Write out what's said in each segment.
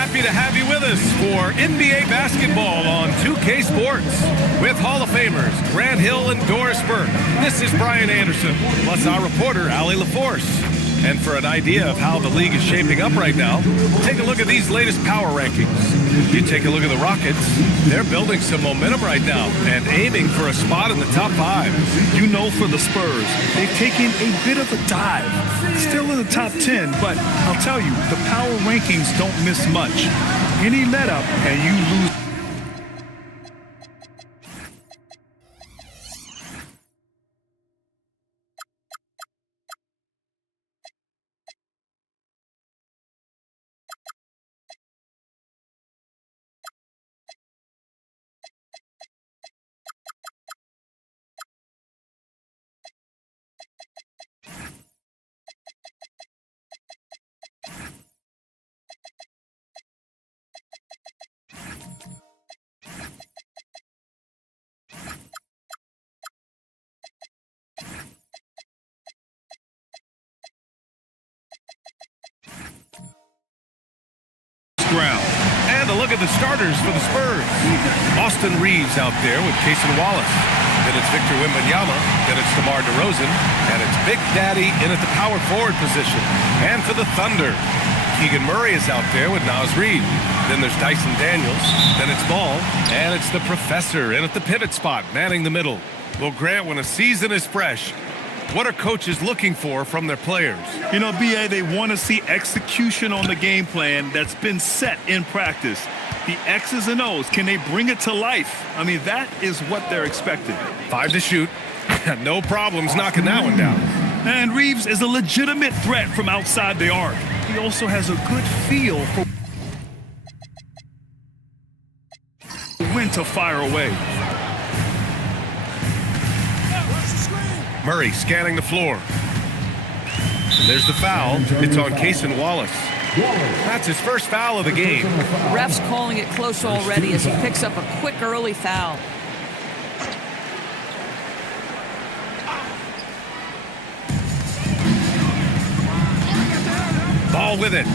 Happy to have you with us for NBA basketball on 2K Sports with Hall of Famers Grant Hill and Doris Burke. This is Brian Anderson, plus our reporter, Allie LaForce. And for an idea of how the league is shaping up right now, take a look at these latest power rankings. You take a look at the Rockets. They're building some momentum right now and aiming for a spot in the top 5. You know, for the Spurs, they've taken a bit of a dive. Still in the top 10, but I'll tell you, the power rankings don't miss much. Any let up and you lose. Ground. And a look at the starters for the Spurs. Austin Reeves out there with Cason Wallace. Then it's Victor Wembanyama. Then it's DeMar DeRozan. And it's Big Daddy in at the power forward position. And for the Thunder, Keegan Murray is out there with Naz Reid. Then there's Dyson Daniels. Then it's Ball. And it's the Professor in at the pivot spot, manning the middle. Well, Grant, when a season is fresh, what are coaches looking for from their players? You know, B.A., they want to see execution on the game plan that's been set in practice. The X's and O's, can they bring it to life? I mean, that is what they're expecting. 5 to shoot. No problems knocking that one down. And Reeves is a legitimate threat from outside the arc. He also has a good feel for when to fire away. Murray scanning the floor. And there's the foul. It's on Cason Wallace. That's his first foul of the game. Ref's calling it close already as he picks up a quick early foul. Ball with it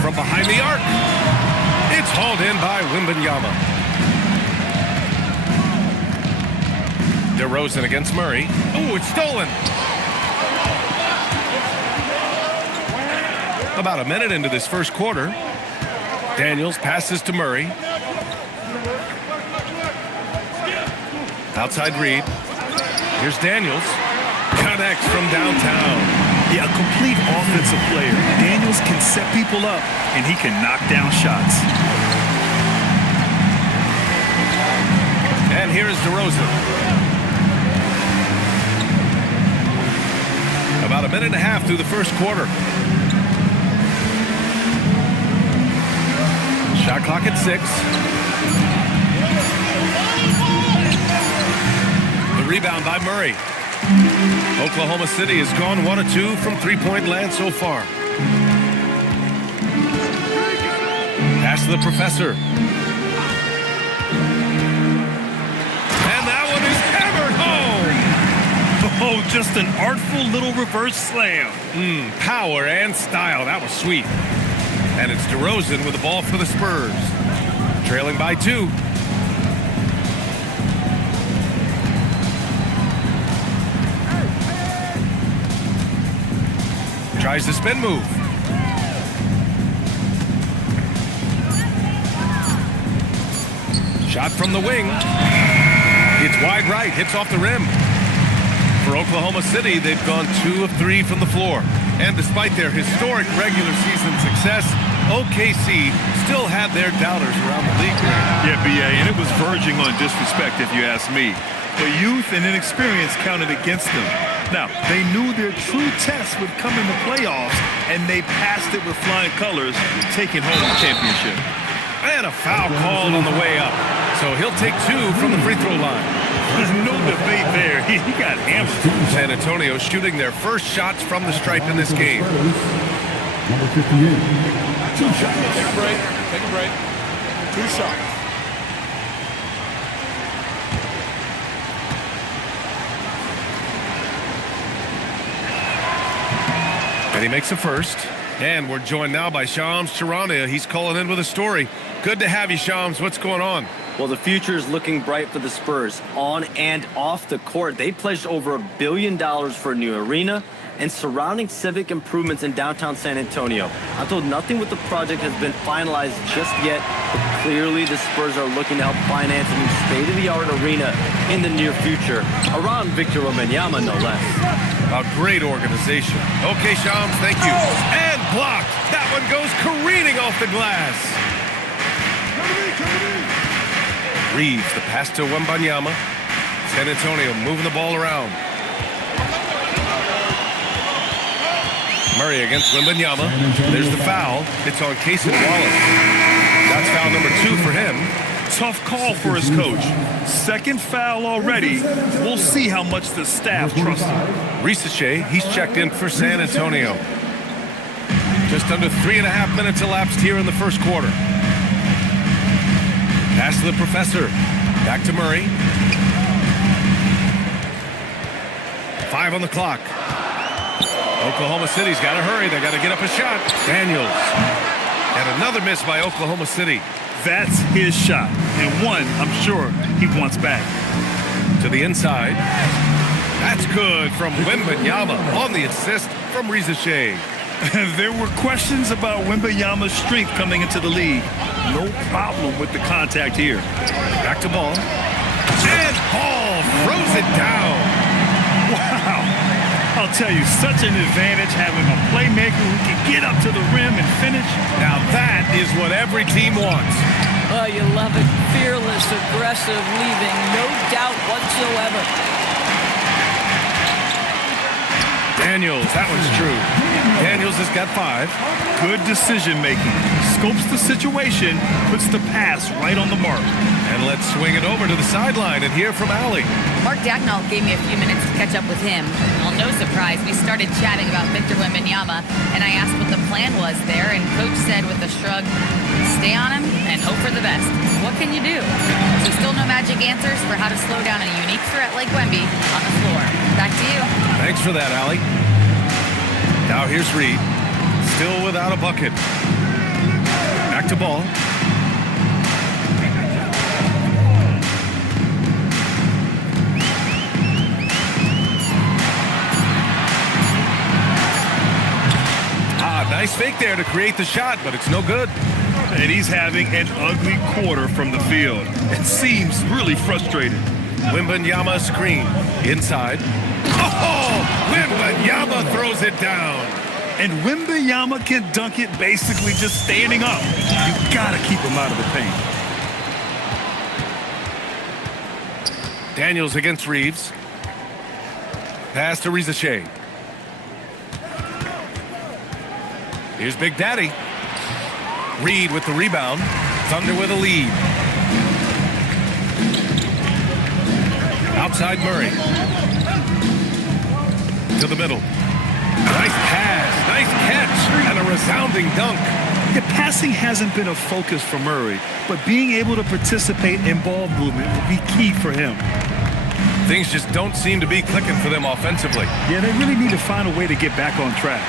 from behind the arc. It's hauled in by Wembanyama. DeRozan against Murray. Oh, it's stolen. About a minute into this first quarter. Daniels passes to Murray. Outside Reed. Here's Daniels. Connects from downtown. Yeah, a complete offensive player. Daniels can set people up, and he can knock down shots. And here is DeRozan. About a minute and a half through the first quarter. Shot clock at 6. The rebound by Murray. Oklahoma City has gone 1 of 2 from three-point land so far. Pass to the Professor. Oh, just an artful little reverse slam. Power and style. That was sweet. And it's DeRozan with the ball for the Spurs. Trailing by 2. Tries the spin move. Shot from the wing. It's wide right. Hits off the rim. For Oklahoma City, they've gone 2 of 3 from the floor. And despite their historic regular season success, OKC still had their doubters around the league. Yeah, B.A., and it was verging on disrespect if you ask me. But youth and inexperience counted against them. Now, they knew their true test would come in the playoffs, and they passed it with flying colors, taking home the championship. And a foul called on the way up. So he'll take 2 from the free throw line. There's no debate there. He got hammered. San Antonio shooting their first shots from the stripe in this game. Number 58. 2 shots. Take a break. Take a break. 2 shots. And he makes a first. And we're joined now by Shams Charania. He's calling in with a story. Good to have you, Shams. What's going on? Well, the future is looking bright for the Spurs on and off the court. They pledged over $1 billion for a new arena and surrounding civic improvements in downtown San Antonio. I'm told nothing with the project has been finalized just yet, but clearly the Spurs are looking to help finance a new state-of-the-art arena in the near future, around Victor Wembanyama, no less. A great organization. Okay, Shams, thank you. And blocked. That one goes careening off the glass. Reeves, the pass to Wembanyama. San Antonio moving the ball around. Murray against Wembanyama. There's the foul. It's on Casey Wallace. That's foul number 2 for him. Tough call for his coach. Second foul already. We'll see how much the staff trusts him. Risache, he's checked in for San Antonio. Just under 3.5 minutes elapsed here in the first quarter. Pass to the professor. Back to Murray. 5 on the clock. Oklahoma City's got to hurry. They got to get up a shot. Daniels. And another miss by Oklahoma City. That's his shot. And one, I'm sure, he wants back. To the inside. That's good from Wembanyama on the assist from Risache. There were questions about Wembanyama's strength coming into the league. No problem with the contact here. Back to Ball. And Ball throws it down. Wow. I'll tell you, such an advantage having a playmaker who can get up to the rim and finish. Now that is what every team wants. Oh, you love it. Fearless, aggressive, leaving no doubt whatsoever. Daniels, that one's true. Daniels has got 5. Good decision making. Scopes the situation, puts the pass right on the mark. And let's swing it over to the sideline and hear from Allie. Mark Dagnall gave me a few minutes to catch up with him. Well, no surprise, we started chatting about Victor Wembanyama, and I asked what the plan was there, and Coach said with a shrug, stay on him and hope for the best. What can you do? So still no magic answers for how to slow down a unique threat like Wemby on the floor. Back to you. Thanks for that, Allie. Now here's Reed. Still without a bucket. Back to Ball. Nice fake there to create the shot, but it's no good. And he's having an ugly quarter from the field. It seems really frustrated. Wembanyama screen. Inside. Oh! Wembanyama throws it down. And Wembanyama can dunk it basically just standing up. You gotta keep him out of the paint. Daniels against Reeves. Pass to Risache. Here's Big Daddy. Reed with the rebound. Thunder with a lead. Outside Murray. To the middle. Nice pass. Nice catch. And a resounding dunk. Yeah, passing hasn't been a focus for Murray, but being able to participate in ball movement will be key for him. Things just don't seem to be clicking for them offensively. Yeah, they really need to find a way to get back on track.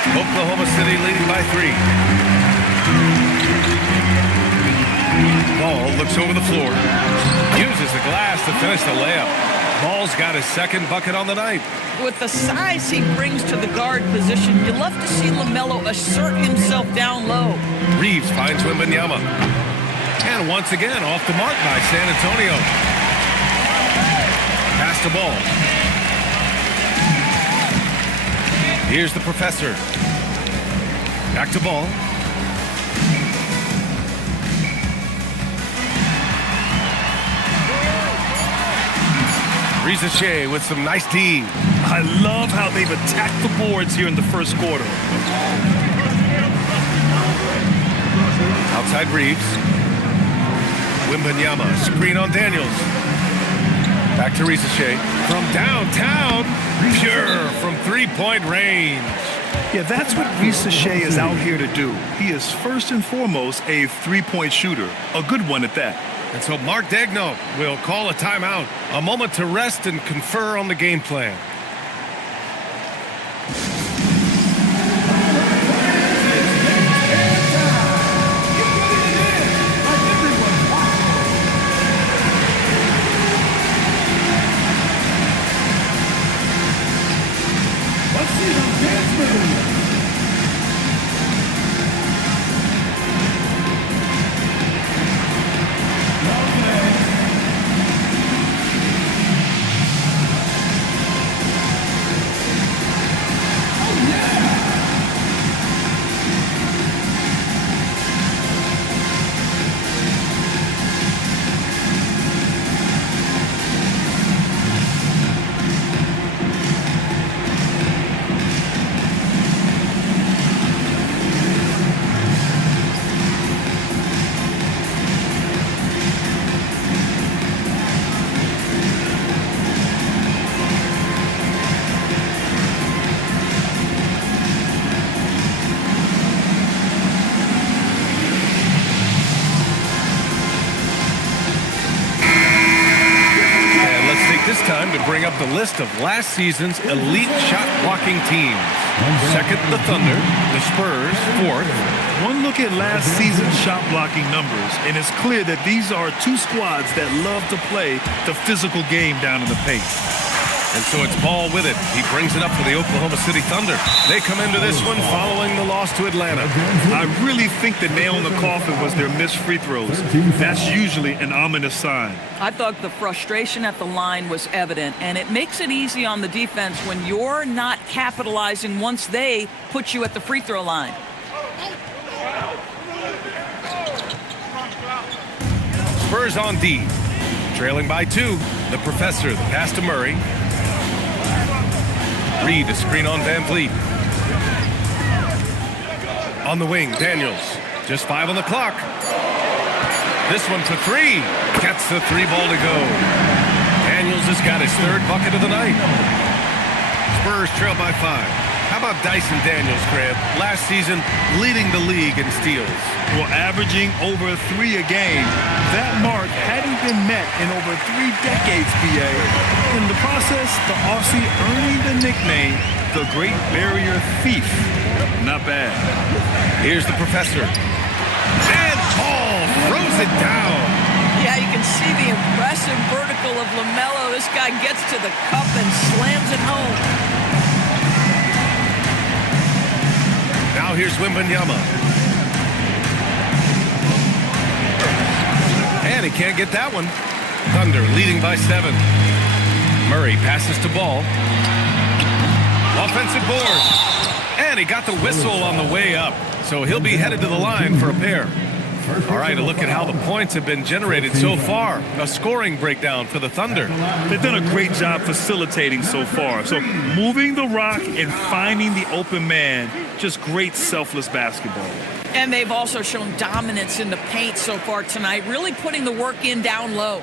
Oklahoma City leading by 3. Ball looks over the floor. Uses the glass to finish the layup. Ball's got his second bucket on the night. With the size he brings to the guard position, you love to see LaMelo assert himself down low. Reeves finds Wembanyama. And once again, off the mark by San Antonio. Pass the ball. Here's the professor. Back to Ball. Risache with some nice D. I love how they've attacked the boards here in the first quarter. Outside Reeves. Wembanyama, screen on Daniels. Back to Risache. From downtown, pure from three-point range. Yeah, that's what Risache is out here to do. He is first and foremost a three-point shooter, a good one at that. And so Mark Dagnall will call a timeout, a moment to rest and confer on the game plan. bring up the list of last season's elite shot-blocking teams. Second, the Thunder. The Spurs, fourth. One look at last season's shot blocking numbers, and it's clear that these are two squads that love to play the physical game down in the paint. And so it's Ball with it. He brings it up for the Oklahoma City Thunder. They come into this one following the loss to Atlanta. I really think the nail in the coffin was their missed free throws. That's usually an ominous sign. I thought the frustration at the line was evident, and it makes it easy on the defense when you're not capitalizing once they put you at the free throw line. Spurs on D. Trailing by 2. The Professor, the pass to Murray. Reed, a screen on Van Vliet. On the wing, Daniels. Just 5 on the clock. This one for 3. Gets the 3-ball to go. Daniels has got his 3rd bucket of the night. Spurs trail by 5. How about Dyson Daniels, Grant? Last season, leading the league in steals. Well, averaging over 3 a game. That mark hadn't been met in over 3 decades, BA. In the process, the Aussie earning the nickname, the Great Barrier Thief. Not bad. Here's the Professor. And Paul throws it down. Yeah, you can see the impressive vertical of LaMelo. This guy gets to the cup and slams it home. Now here's Wembanyama. And he can't get that one. Thunder leading by 7. Murray passes to Ball. Offensive board. And he got the whistle on the way up. So he'll be headed to the line for a pair. All right, a look at how the points have been generated so far. A scoring breakdown for the Thunder. They've done a great job facilitating so far. So moving the rock and finding the open man, just great selfless basketball. And they've also shown dominance in the paint so far tonight, really putting the work in down low.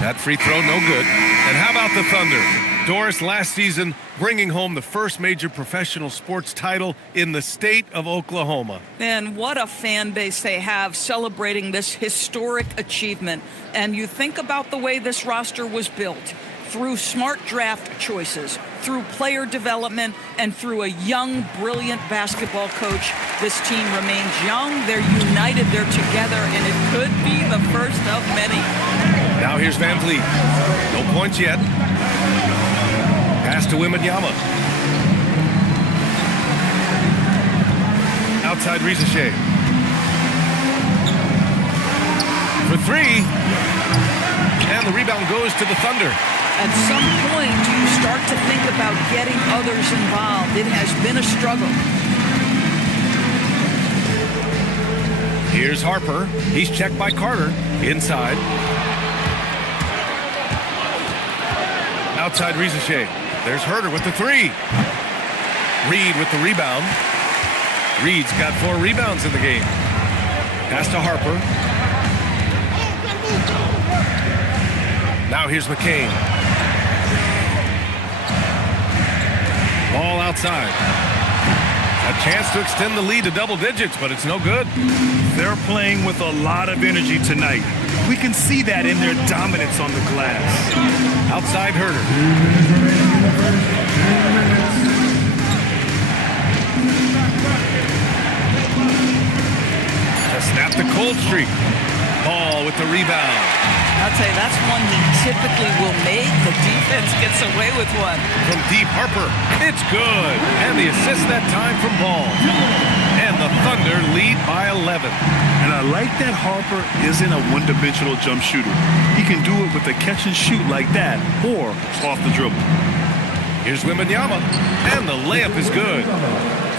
That free throw, no good. And how about the Thunder? Doris, last season, bringing home the first major professional sports title in the state of Oklahoma. And what a fan base they have celebrating this historic achievement. And you think about the way this roster was built. Through smart draft choices, through player development, and through a young, brilliant basketball coach, this team remains young, they're united, they're together, and it could be the first of many. Now here's Van Vliet. No points yet. Pass to Wembanyama. Outside Rizachet. For 3. And the rebound goes to the Thunder. At some point, you start to think about getting others involved. It has been a struggle. Here's Harper. He's checked by Carter. Inside. Outside Rizachet. There's Herter with the 3. Reed with the rebound. Reed's got 4 rebounds in the game. Pass to Harper. Now here's McCain. Ball outside. A chance to extend the lead to double digits, but it's no good. They're playing with a lot of energy tonight. We can see that in their dominance on the glass. Outside Herter. To snap the cold streak. Ball with the rebound. I'll tell you, that's one he typically will make. The defense gets away with one. From deep, Harper. It's good. And the assist that time from Ball. And the Thunder lead by 11. And I like that Harper isn't a one-dimensional jump shooter. He can do it with a catch and shoot like that or off the dribble. Here's Wembanyama. And the layup is good.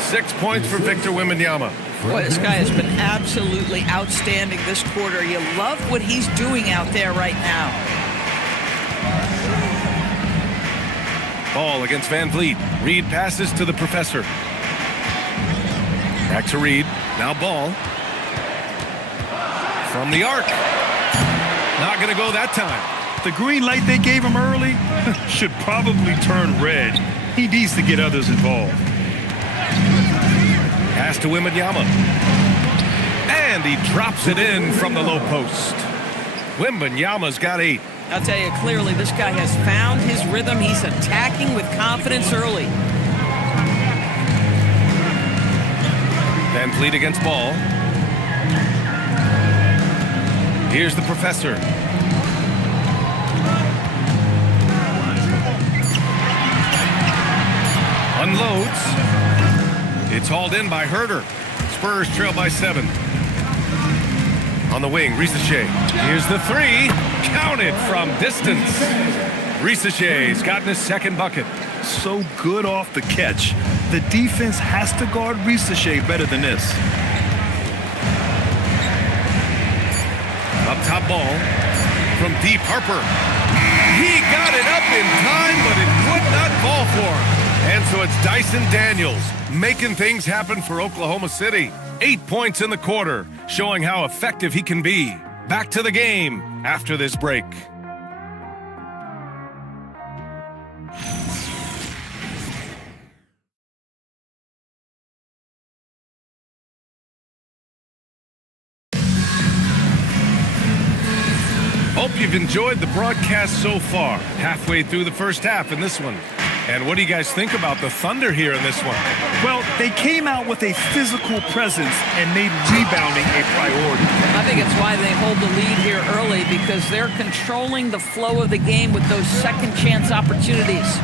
6 points for Victor Wembanyama. Boy, this guy has been absolutely outstanding this quarter. You love what he's doing out there right now. Ball against Van Vliet. Reed passes to the Professor. Back to Reed. Now Ball. From the arc. Not going to go that time. The green light they gave him early should probably turn red. He needs to get others involved. Pass to Wembanyama. And he drops it in from the low post. Wembanyama's got 8. I'll tell you clearly, this guy has found his rhythm. He's attacking with confidence early. Van Vliet against Ball. Here's the professor. Unloads. It's hauled in by Herter. Spurs trail by 7. On the wing, Risacher. Here's the 3. Counted from distance. Risacher's gotten his second bucket. So good off the catch. The defense has to guard Risacher better than this. Up top Ball from deep Harper. He got it up in time, but it would not fall for him. And so it's Dyson Daniels making things happen for Oklahoma City. 8 points in the quarter, showing how effective he can be. Back to the game after this break. Hope you've enjoyed the broadcast so far. Halfway through the first half in this one. And what do you guys think about the Thunder here in this one? Well, they came out with a physical presence and made rebounding a priority. I think it's why they hold the lead here early, because they're controlling the flow of the game with those second chance opportunities.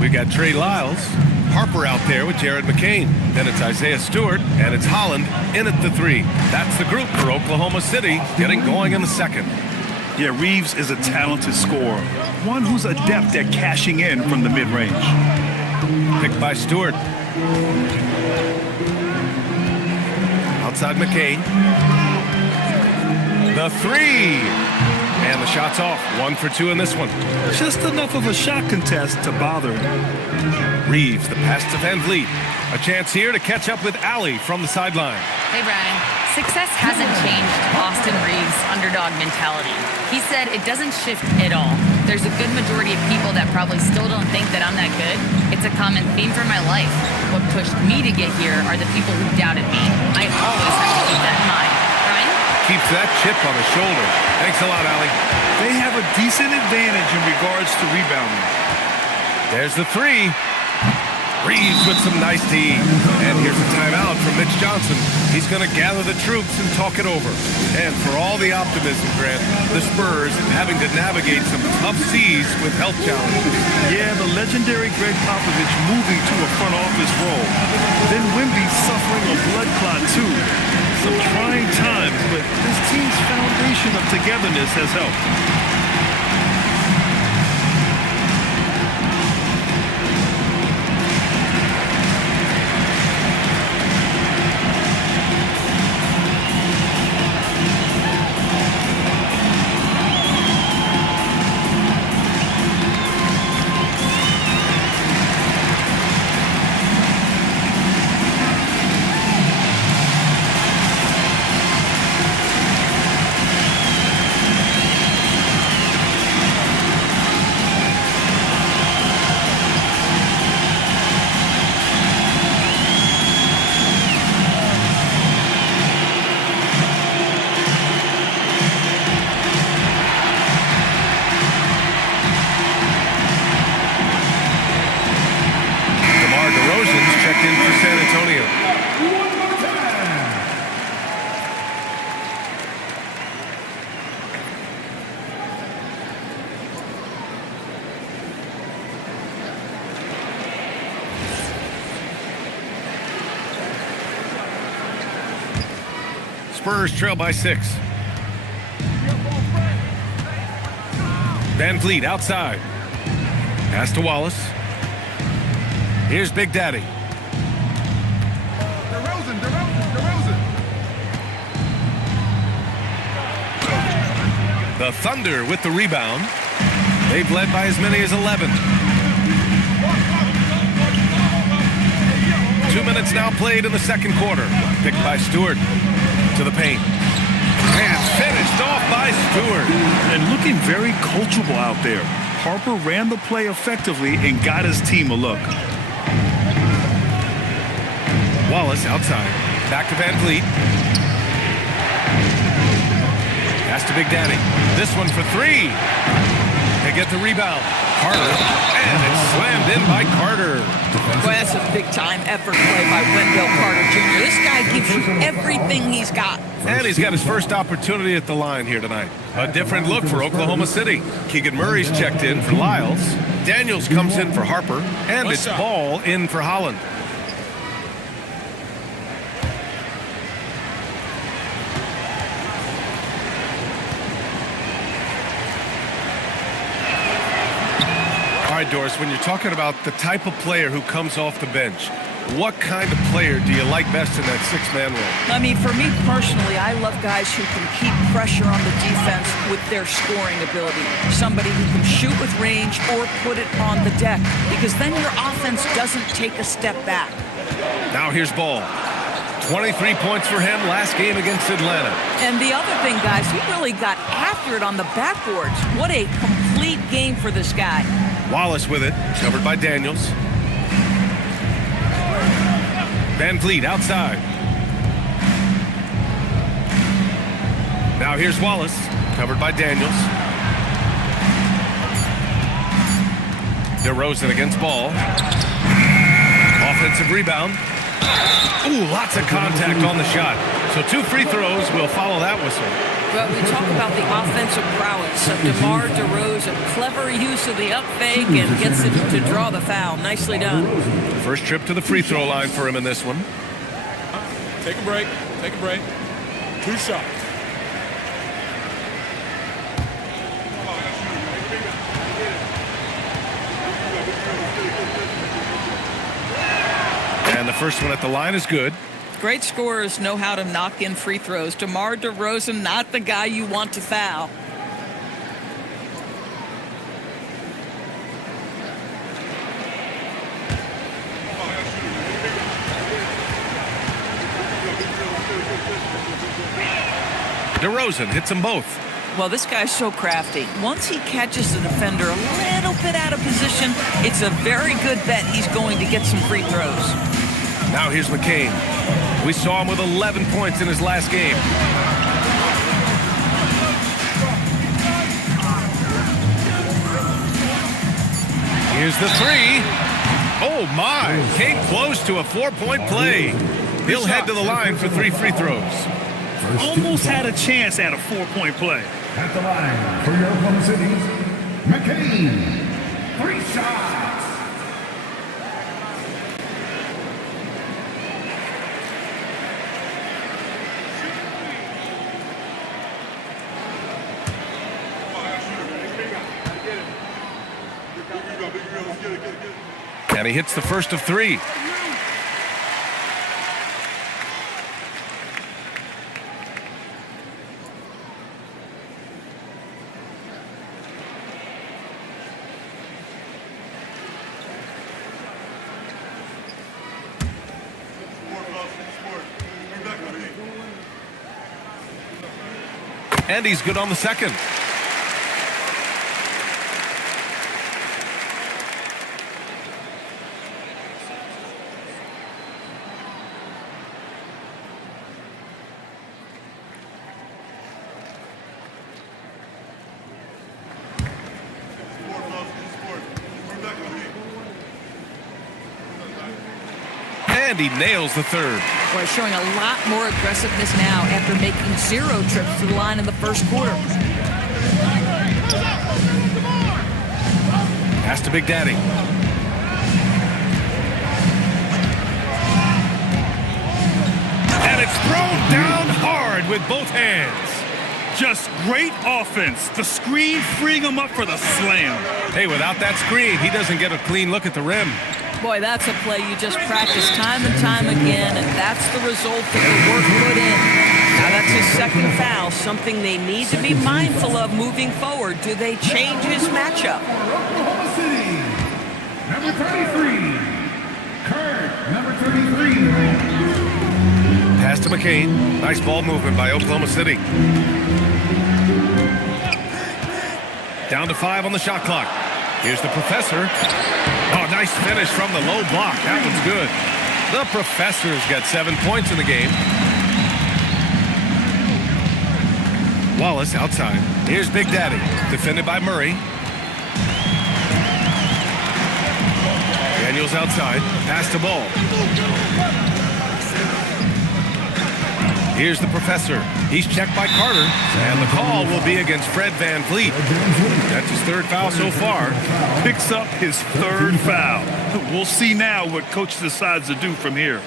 We got Trey Lyles, Harper out there with Jared McCain. Then it's Isaiah Stewart, and it's Holland in at the 3. That's the group for Oklahoma City getting going in the second. Yeah, Reeves is a talented scorer, one who's adept at cashing in from the mid-range. Picked by Stewart. Outside McCain. The 3. And the shot's off. 1 for 2 in this one. Just enough of a shot contest to bother him. Reeves, the pass to Van Vliet. A chance here to catch up with Allie from the sideline. Hey, Brian. Success hasn't changed Austin Reeves' underdog mentality. He said it doesn't shift at all. There's a good majority of people that probably still don't think that I'm that good. It's a common theme for my life. What pushed me to get here are the people who doubted me. I always have to keep that in mind. Brian? Keeps that chip on his shoulder. Thanks a lot, Allie. They have a decent advantage in regards to rebounding. There's the 3. Reeves with some nice D. And here's a timeout from Mitch Johnson. He's going to gather the troops and talk it over. And for all the optimism, Grant, the Spurs having to navigate some tough seas with health challenges. Yeah, the legendary Greg Popovich moving to a front office role. Then Wemby suffering a blood clot too. Some trying times, but this team's foundation of togetherness has helped. Spurs trail by 6. Van Vliet outside. Pass to Wallace. Here's Big Daddy. The Thunder with the rebound. They've led by as many as 11. 2 minutes now played in the second quarter. Picked by Stewart. To the paint. And it's finished off by Stewart. And looking very coachable out there. Harper ran the play effectively and got his team a look. Wallace outside. Back to Van Vliet. Pass to Big Daddy. This one for three. They get the rebound. Carter, and it's slammed in by Carter. Boy, that's a big-time effort play by Wendell Carter Jr. This guy gives you everything he's got. And he's got his first opportunity at the line here tonight. A different look for Oklahoma City. Keegan Murray's checked in for Lyles. Daniels comes in for Harper. And it's Ball in for Holland. All right, Doris, when you're talking about the type of player who comes off the bench, what kind of player do you like best in that six-man role? I mean, for me personally, I love guys who can keep pressure on the defense with their scoring ability. Somebody who can shoot with range or put it on the deck, because then your offense doesn't take a step back. Now here's Ball. 23 points for him last game against Atlanta. And the other thing, guys, he really got after it on the backboards. What a complete game for this guy. Wallace with it, covered by Daniels. Van Vliet outside. Now here's Wallace, covered by Daniels. DeRozan against Ball. Offensive rebound. Ooh, lots of contact on the shot. So 2 free throws will follow that whistle. Well, we talk about the offensive prowess of DeMar DeRozan. Clever use of the up fake and gets it to draw the foul. Nicely done. First trip to the free throw line for him in this one. Take a break. Take a break. 2 shots. And the first one at the line is good. Great scorers know how to knock in free throws. DeMar DeRozan, not the guy you want to foul. DeRozan hits them both. Well, this guy's so crafty. Once he catches the defender a little bit out of position, it's a very good bet he's going to get some free throws. Now here's McCain. We saw him with 11 points in his last game. Here's the three. Oh, my. Came close to a 4-point play. He'll head to the line for 3 free throws. Almost had a chance at a 4-point play. At the line for your Oklahoma City, McCain. 3 shots. And he hits the first of 3. And he's good on the second. And he nails the third. Boy, showing a lot more aggressiveness now after making 0 trips to the line in the first quarter. Pass to Big Daddy. And it's thrown down hard with both hands. Just great offense. The screen freeing him up for the slam. Hey, without that screen, he doesn't get a clean look at the rim. Boy, that's a play you just practice time and time again, and that's the result of the work put in. Now, that's his second foul, something they need to be mindful of moving forward. Do they change his matchup? Oklahoma City, number 33. Kurt, number 33. Pass to McCain. Nice ball movement by Oklahoma City. Down to 5 on the shot clock. Here's the professor. Oh, nice finish from the low block. That one's good. The professor's got 7 points in the game. Wallace outside. Here's Big Daddy, defended by Murray. Daniels outside, pass the ball. Here's the professor. He's checked by Carter, and the call will be against Fred VanVleet. That's his third foul so far. Picks up his third foul. We'll see now what coach decides to do from here.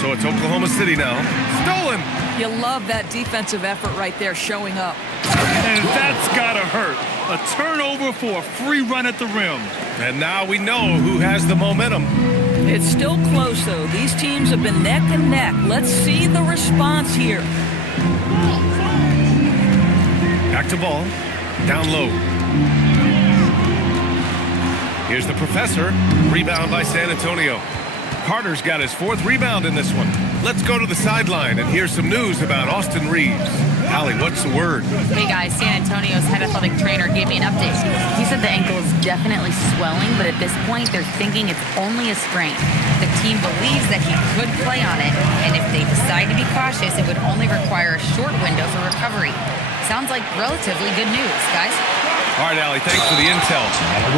So it's Oklahoma City now. Stolen! You love that defensive effort right there showing up. And that's gotta hurt. A turnover for a free run at the rim. And now we know who has the momentum. It's still close, though. These teams have been neck and neck. Let's see the response here. Back to ball. Down low. Here's the professor. Rebound by San Antonio. Carter's got his fourth rebound in this one. Let's go to the sideline and hear some news about Austin Reeves. Allie, what's the word? Hey guys, San Antonio's head athletic trainer gave me an update. He said the ankle is definitely swelling, but at this point they're thinking it's only a sprain. The team believes that he could play on it, and if they decide to be cautious, it would only require a short window for recovery. Sounds like relatively good news, guys. All right, Allie, thanks for the intel.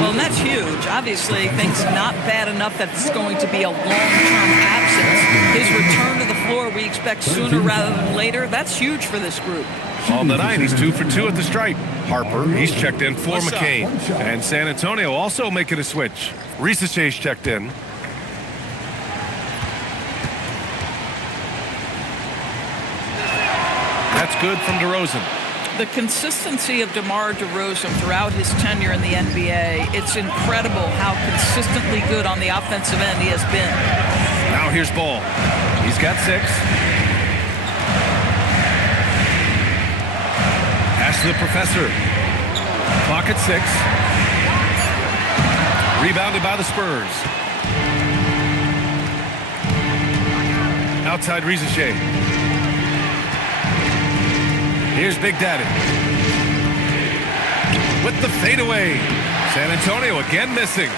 Well, and that's huge. Obviously, things not bad enough that it's going to be a long-term absence. His return to the floor we expect sooner rather than later. That's huge for this group. On the night, he's 2 for 2 at the stripe. Harper, he's checked in for McCain. And San Antonio also making a switch. Risaché's checked in. That's good from DeRozan. The consistency of DeMar DeRozan throughout his tenure in the NBA, it's incredible how consistently good on the offensive end he has been. Now here's Ball. He's got 6. Pass to the professor. Clock at 6. Rebounded by the Spurs. Outside Risaché. Here's Big Daddy. With the fadeaway. San Antonio again missing.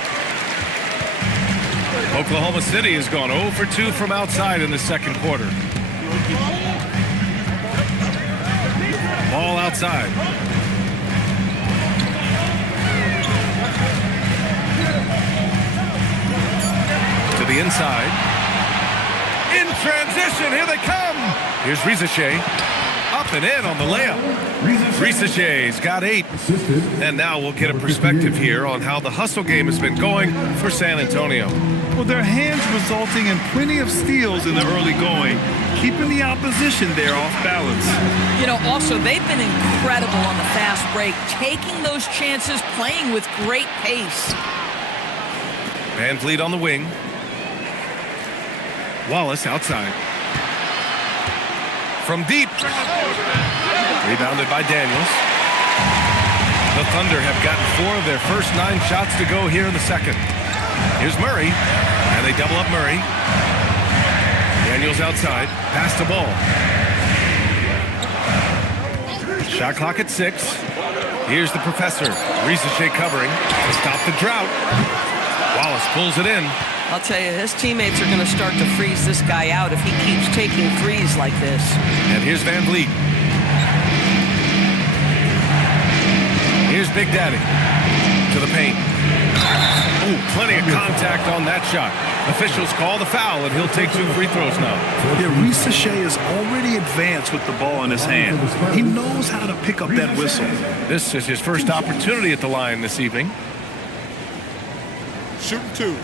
Oklahoma City has gone 0 for 2 from outside in the second quarter. Ball outside. To the inside. In transition, here they come. Here's Risaché. Up and in on the layup. Risaché's got 8. And now we'll get a perspective here on how the hustle game has been going for San Antonio. Well, their hands resulting in plenty of steals in the early going, keeping the opposition there off balance. You know, also, they've been incredible on the fast break, taking those chances, playing with great pace. VanVleet on the wing. Wallace outside. From deep. Rebounded by Daniels. The Thunder have gotten 4 of their first 9 shots to go here in the second. Here's Murray, and they double up Murray. Daniels outside, pass the ball. Shot clock at 6. Here's the professor. Risaché covering to stop the drought. Wallace pulls it in. I'll tell you, his teammates are going to start to freeze this guy out if he keeps taking threes like this. And here's VanVleet. Here's Big Daddy to the paint. Oh, plenty of contact on that shot. Officials call the foul, and he'll take 2 free throws now. Yeah, Risaché is already advanced with the ball in his hand. He knows how to pick up that whistle. This is his first opportunity at the line this evening. Shooting 2.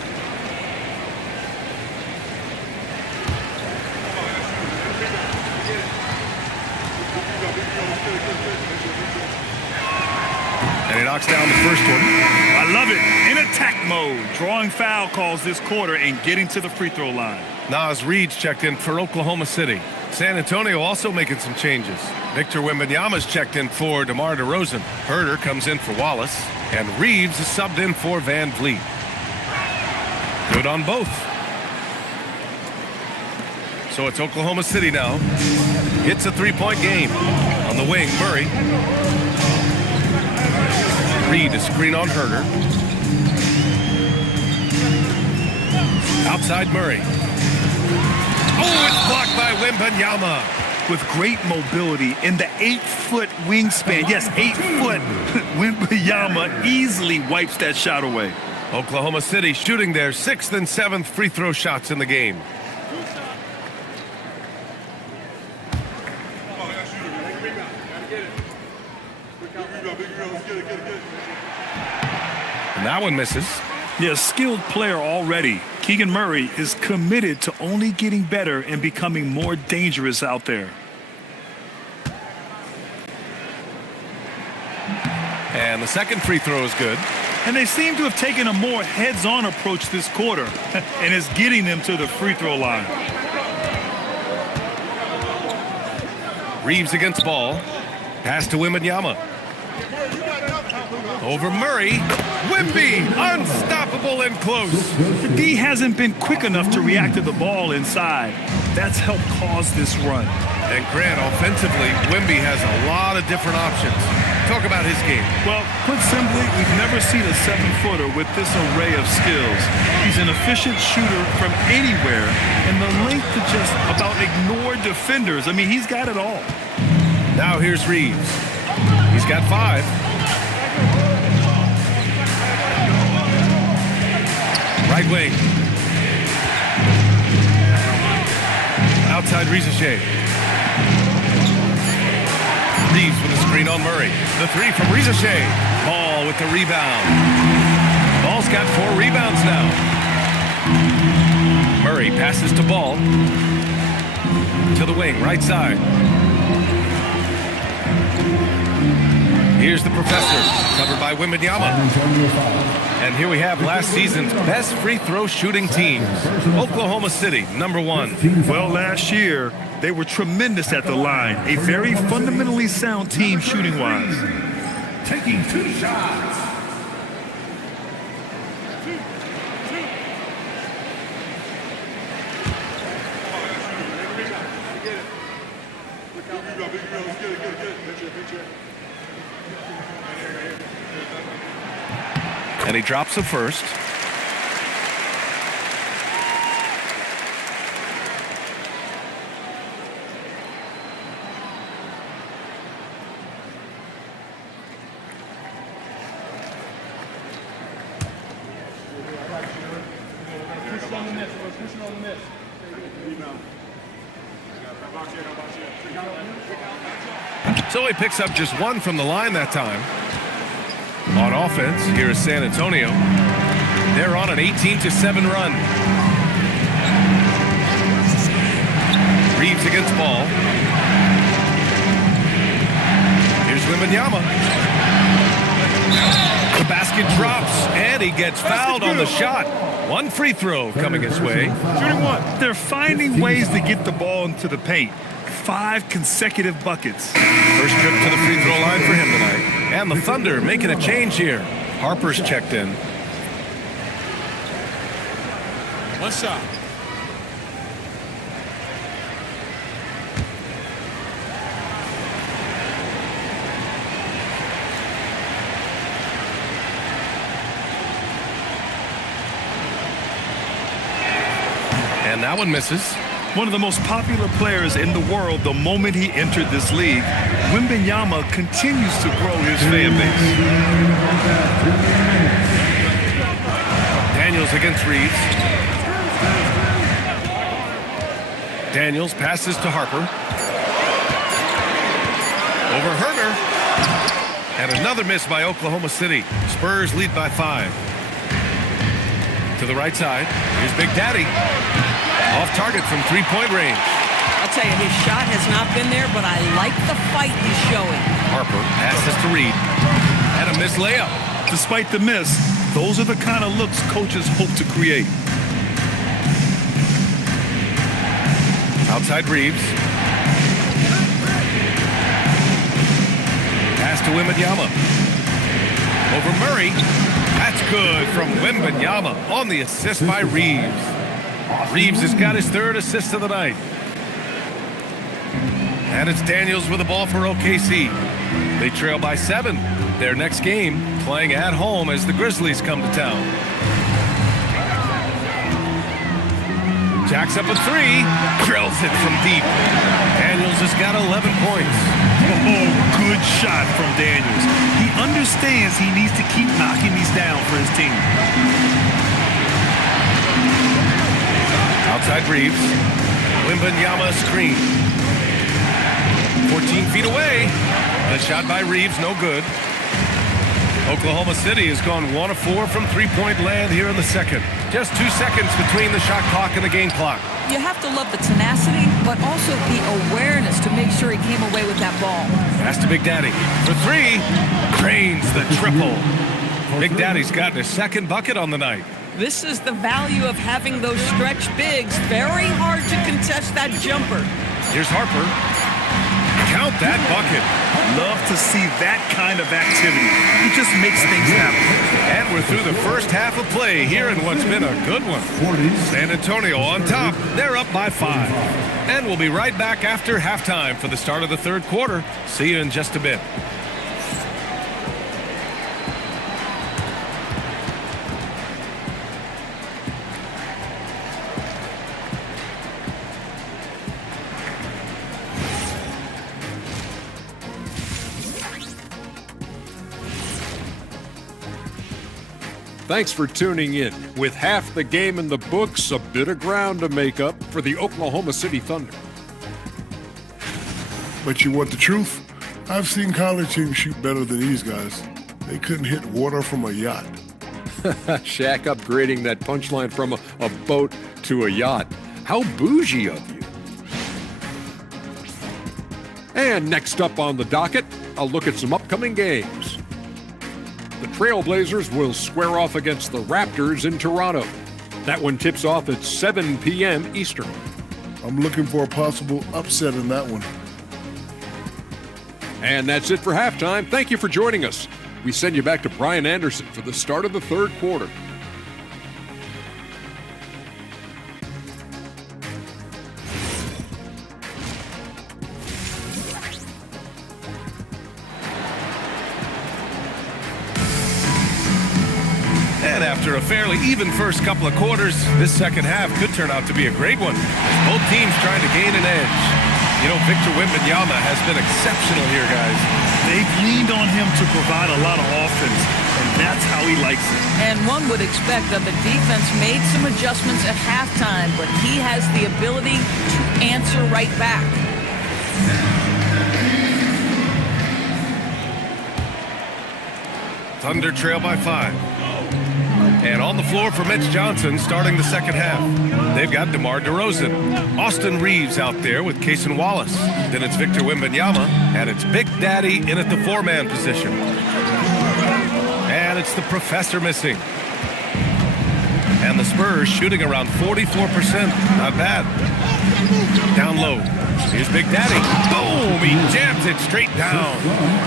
And he knocks down the first one. I love it. In attack mode, drawing foul calls this quarter and getting to the free throw line. Naz Reid's checked in for Oklahoma City. San Antonio also making some changes. Victor Wembanyama's checked in for DeMar DeRozan. Herter comes in for Wallace. And Reeves is subbed in for VanVleet. Good on both. So it's Oklahoma City now. It's a 3-point game. On the wing, Murray. Reed, a screen on Herter. Outside Murray. Oh, it's blocked by Wembanyama. With great mobility in the 8-foot wingspan. Yes, 8 foot. Wembanyama easily wipes that shot away. Oklahoma City shooting their 6th and 7th free throw shots in the game. And that one misses. Yeah, skilled player already. Keegan Murray is committed to only getting better and becoming more dangerous out there. And the second free throw is good. And they seem to have taken a more heads-on approach this quarter, and it's getting them to the free throw line. Reeves against ball. Pass to Wembanyama. Over Murray. Wemby, unstoppable and close. The D hasn't been quick enough to react to the ball inside. That's helped cause this run. And Grant, offensively, Wemby has a lot of different options. Talk about his game. Well, put simply, we've never seen a 7-footer with this array of skills. He's an efficient shooter from anywhere, and the length to just about ignore defenders. I mean, he's got it all. Now here's Reeves. He's got 5. Right wing. Outside Rizachet. Reeves with a screen on Murray. The 3 from Rizachet. Ball with the rebound. Ball's got 4 rebounds now. Murray passes to Ball. To the wing, right side. Here's the professor, covered by Wembanyama. And here we have last season's best free throw shooting teams. Oklahoma City, number 1. Well, last year, they were tremendous at the line. A very fundamentally sound team shooting-wise. Taking 2 shots. And he drops the first. So he picks up just 1 from the line that time. On offense, here is San Antonio. They're on an 18-7 run. Reeves against Ball. Here's Wembanyama. The basket drops, and he gets fouled on the shot. 1 free throw coming his way. Shooting 1. They're finding ways to get the ball into the paint. 5 consecutive buckets. First trip to the free throw line for him tonight. And the Thunder making a change here. Harper's checked in. 1 shot. And that one misses. One of the most popular players in the world the moment he entered this league, Wembanyama continues to grow his fan base. Daniels against Reeves. Daniels passes to Harper. Over Herter. And another miss by Oklahoma City. Spurs lead by 5. To the right side. Here's Big Daddy. Off target from 3-point range. I'll tell you, his shot has not been there, but I like the fight he's showing. Harper passes to Reed. And a missed layup. Despite the miss, those are the kind of looks coaches hope to create. Outside Reeves. Pass to Wembanyama. Over Murray. That's good from Wembanyama on the assist by Reeves. Reeves has got his 3rd assist of the night. And it's Daniels with the ball for OKC. They trail by 7. Their next game playing at home as the Grizzlies come to town. Jacks up a three. Drills it from deep. Daniels has got 11 points. Oh, good shot from Daniels. He understands he needs to keep knocking these down for his team. Outside Reeves. Wembanyama screen. 14 feet away. The shot by Reeves, no good. Oklahoma City has gone 1 of 4 from three-point land here in the second. Just 2 seconds between the shot clock and the game clock. You have to love the tenacity, but also the awareness to make sure he came away with that ball. Pass to Big Daddy. For three. Cranes the triple. Big Daddy's gotten his second bucket on the night. This is the value of having those stretch bigs. Very hard to contest that jumper. Here's Harper. Count that bucket. Love to see that kind of activity. It just makes things happen. And we're through the first half of play here in what's been a good one. San Antonio on top. They're up by 5. And we'll be right back after halftime for the start of the third quarter. See you in just a bit. Thanks for tuning in. With half the game in the books, a bit of ground to make up for the Oklahoma City Thunder. But you want the truth? I've seen college teams shoot better than these guys. They couldn't hit water from a yacht. Shaq upgrading that punchline from a boat to a yacht. How bougie of you. And next up on the docket, a look at some upcoming games. The Trailblazers will square off against the Raptors in Toronto. That one tips off at 7 p.m. Eastern. I'm looking for a possible upset in that one. And that's it for halftime. Thank you for joining us. We send you back to Brian Anderson for the start of the third quarter. And after a fairly even first couple of quarters, this second half could turn out to be a great one, as both teams trying to gain an edge. You know, Victor Wembanyama has been exceptional here, guys. They've leaned on him to provide a lot of offense, and that's how he likes it. And one would expect that the defense made some adjustments at halftime, but he has the ability to answer right back. Thunder trail by 5. And on the floor for Mitch Johnson starting the second half. They've got DeMar DeRozan. Austin Reeves out there with Cason Wallace. Then it's Victor Wembanyama, and it's Big Daddy in at the 4-man position. And it's the professor missing. And the Spurs shooting around 44%. Not bad. Down low. Here's Big Daddy. Boom! He jams it straight down.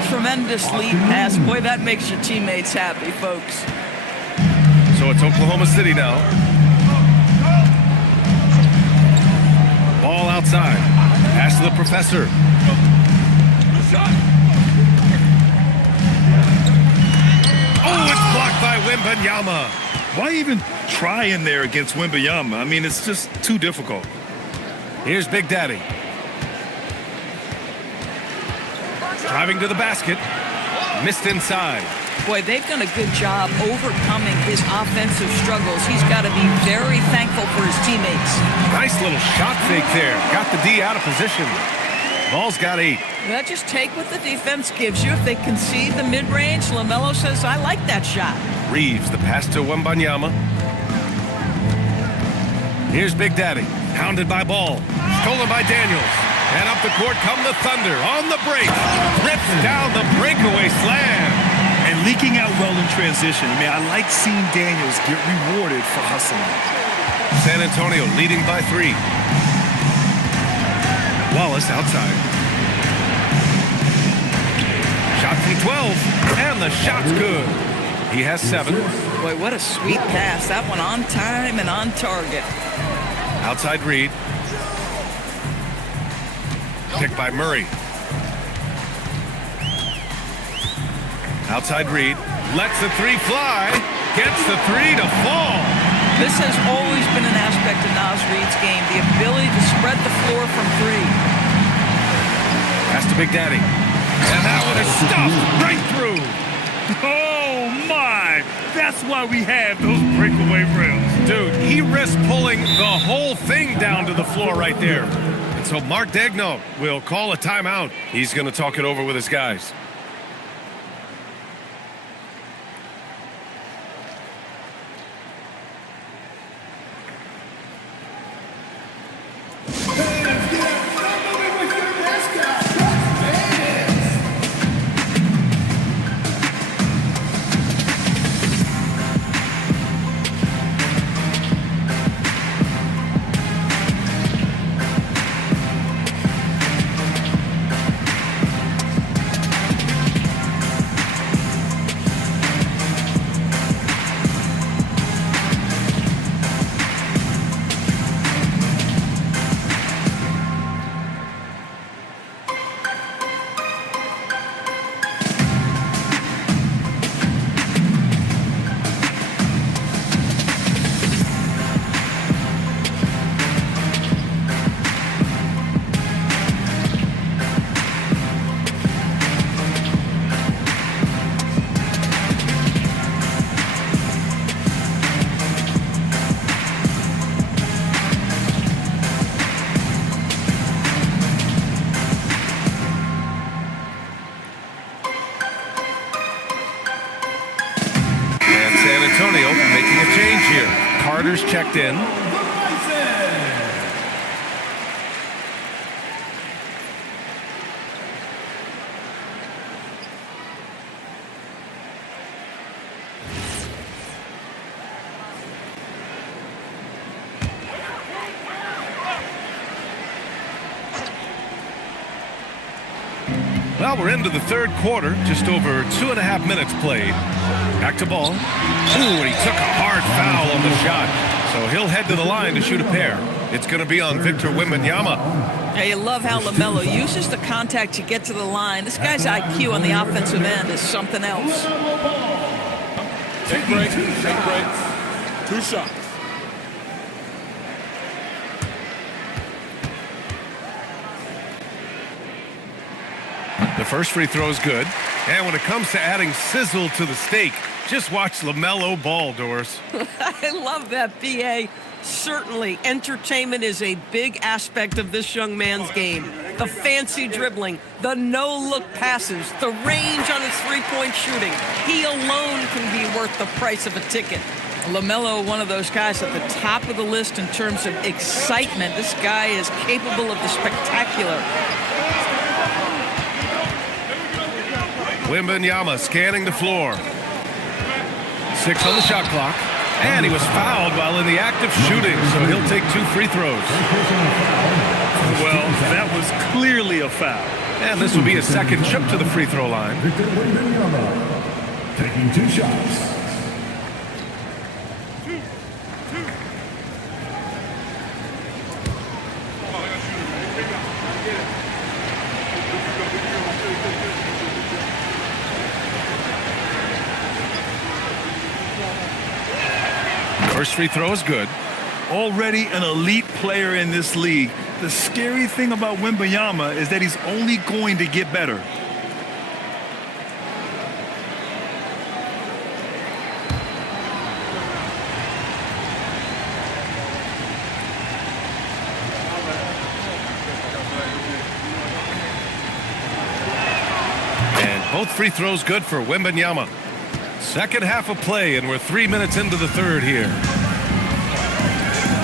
Tremendous lead pass. Boy, that makes your teammates happy, folks. So it's Oklahoma City now. Ball outside. Pass to the professor. Oh, it's blocked by Wembanyama. Why even try in there against Wembanyama? I mean, it's just too difficult. Here's Big Daddy. Driving to the basket. Missed inside. Boy, they've done a good job overcoming his offensive struggles. He's got to be very thankful for his teammates. Nice little shot fake there. Got the D out of position. Ball's got 8. Well, just take what the defense gives you. If they concede the mid-range, LaMelo says, I like that shot. Reeves, the pass to Wembanyama. Here's Big Daddy. Hounded by Ball. Stolen by Daniels. And up the court come the Thunder. On the break. Rips down the breakaway slam. And leaking out well in transition. I mean, I like seeing Daniels get rewarded for hustling. San Antonio leading by 3. Wallace outside. Shot from 12. And the shot's good. He has 7. Boy, what a sweet pass. That one on time and on target. Outside Reed. Picked by Murray. Outside Reed. Lets the 3 fly. Gets the 3 to fall. This has always been an aspect of Naz Reid's game, the ability to spread the floor from three. Pass to Big Daddy. And that one is stuffed right through. Oh, my. That's why we have those breakaway rims. Dude, he risked pulling the whole thing down to the floor right there. And so Mark Daigneault will call a timeout. He's going to talk it over with his guys. Making a change here. Carter's checked in. Well, we're into the third quarter, just over 2.5 minutes played. Back to ball. Ooh, and he took a hard foul on the shot. So he'll head to the line to shoot a pair. It's going to be on Victor Wembanyama. Yeah, you love how LaMelo uses the contact to get to the line. This guy's IQ on the offensive end is something else. Take a break. Take a break. 2 shots. The first free throw is good. And when it comes to adding sizzle to the steak, just watch LaMelo ball, Doris. I love that, B.A. Certainly, entertainment is a big aspect of this young man's game. The fancy dribbling, the no-look passes, the range on his three-point shooting. He alone can be worth the price of a ticket. LaMelo, one of those guys at the top of the list in terms of excitement. This guy is capable of the spectacular. Wembanyama scanning the floor. 6 on the shot clock. And he was fouled while in the act of shooting, so he'll take 2 free throws. Well, that was clearly a foul. And this will be a second trip to the free throw line. Victor Wembanyama taking 2 shots. First free throw is good. Already an elite player in this league. The scary thing about Wembanyama is that he's only going to get better. And both free throws good for Wembanyama. Second half of play, and we're 3 minutes into the third here.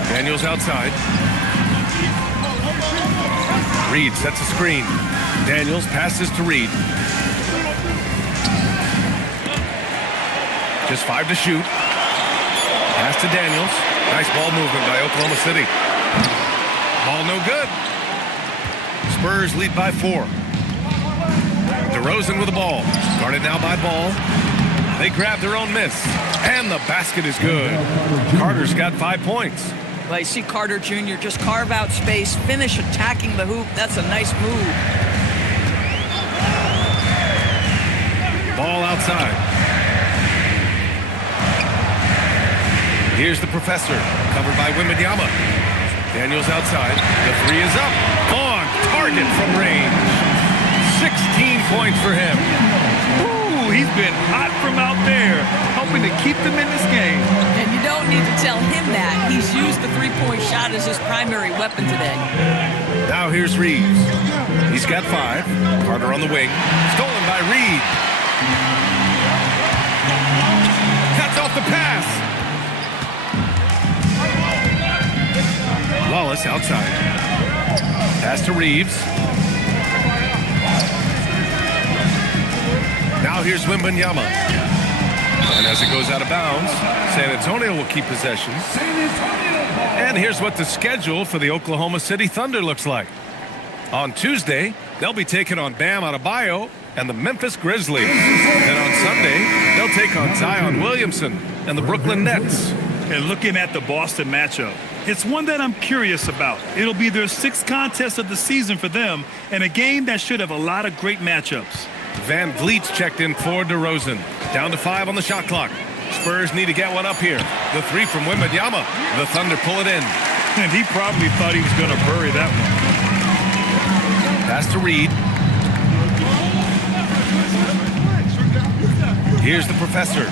Daniels outside. Reid sets a screen. Daniels passes to Reid. Just 5 to shoot. Pass to Daniels. Nice ball movement by Oklahoma City. Ball no good. Spurs lead by 4. DeRozan with the ball. Guarded now by Ball. They grab their own miss. And the basket is good. Carter's got 5 points. Well, you see Carter Jr. just carve out space, finish attacking the hoop. That's a nice move. Ball outside. Here's the professor, covered by Wembanyama. Daniels outside. The three is up. On target from range. 16 points for him. Ooh, he's been hot from out there, hoping to keep them in this game. And you don't need to tell him that. He's used the three-point shot as his primary weapon today. Now here's Reeves. He's got 5. Carter on the wing. Stolen by Reed. Cuts off the pass. Wallace outside. Pass to Reeves. Now here's Wembanyama. And as it goes out of bounds, San Antonio will keep possession. And here's what the schedule for the Oklahoma City Thunder looks like. On Tuesday, they'll be taking on Bam Adebayo and the Memphis Grizzlies. Then on Sunday, they'll take on Zion Williamson and the Brooklyn Nets. And looking at the Boston matchup, it's one that I'm curious about. It'll be their 6th contest of the season for them, and a game that should have a lot of great matchups. Van Vliet's checked in for DeRozan. Down to 5 on the shot clock. Spurs need to get one up here. The 3 from Wembanyama. The Thunder pull it in. And he probably thought he was going to bury that one. Pass to Reed. Here's the professor.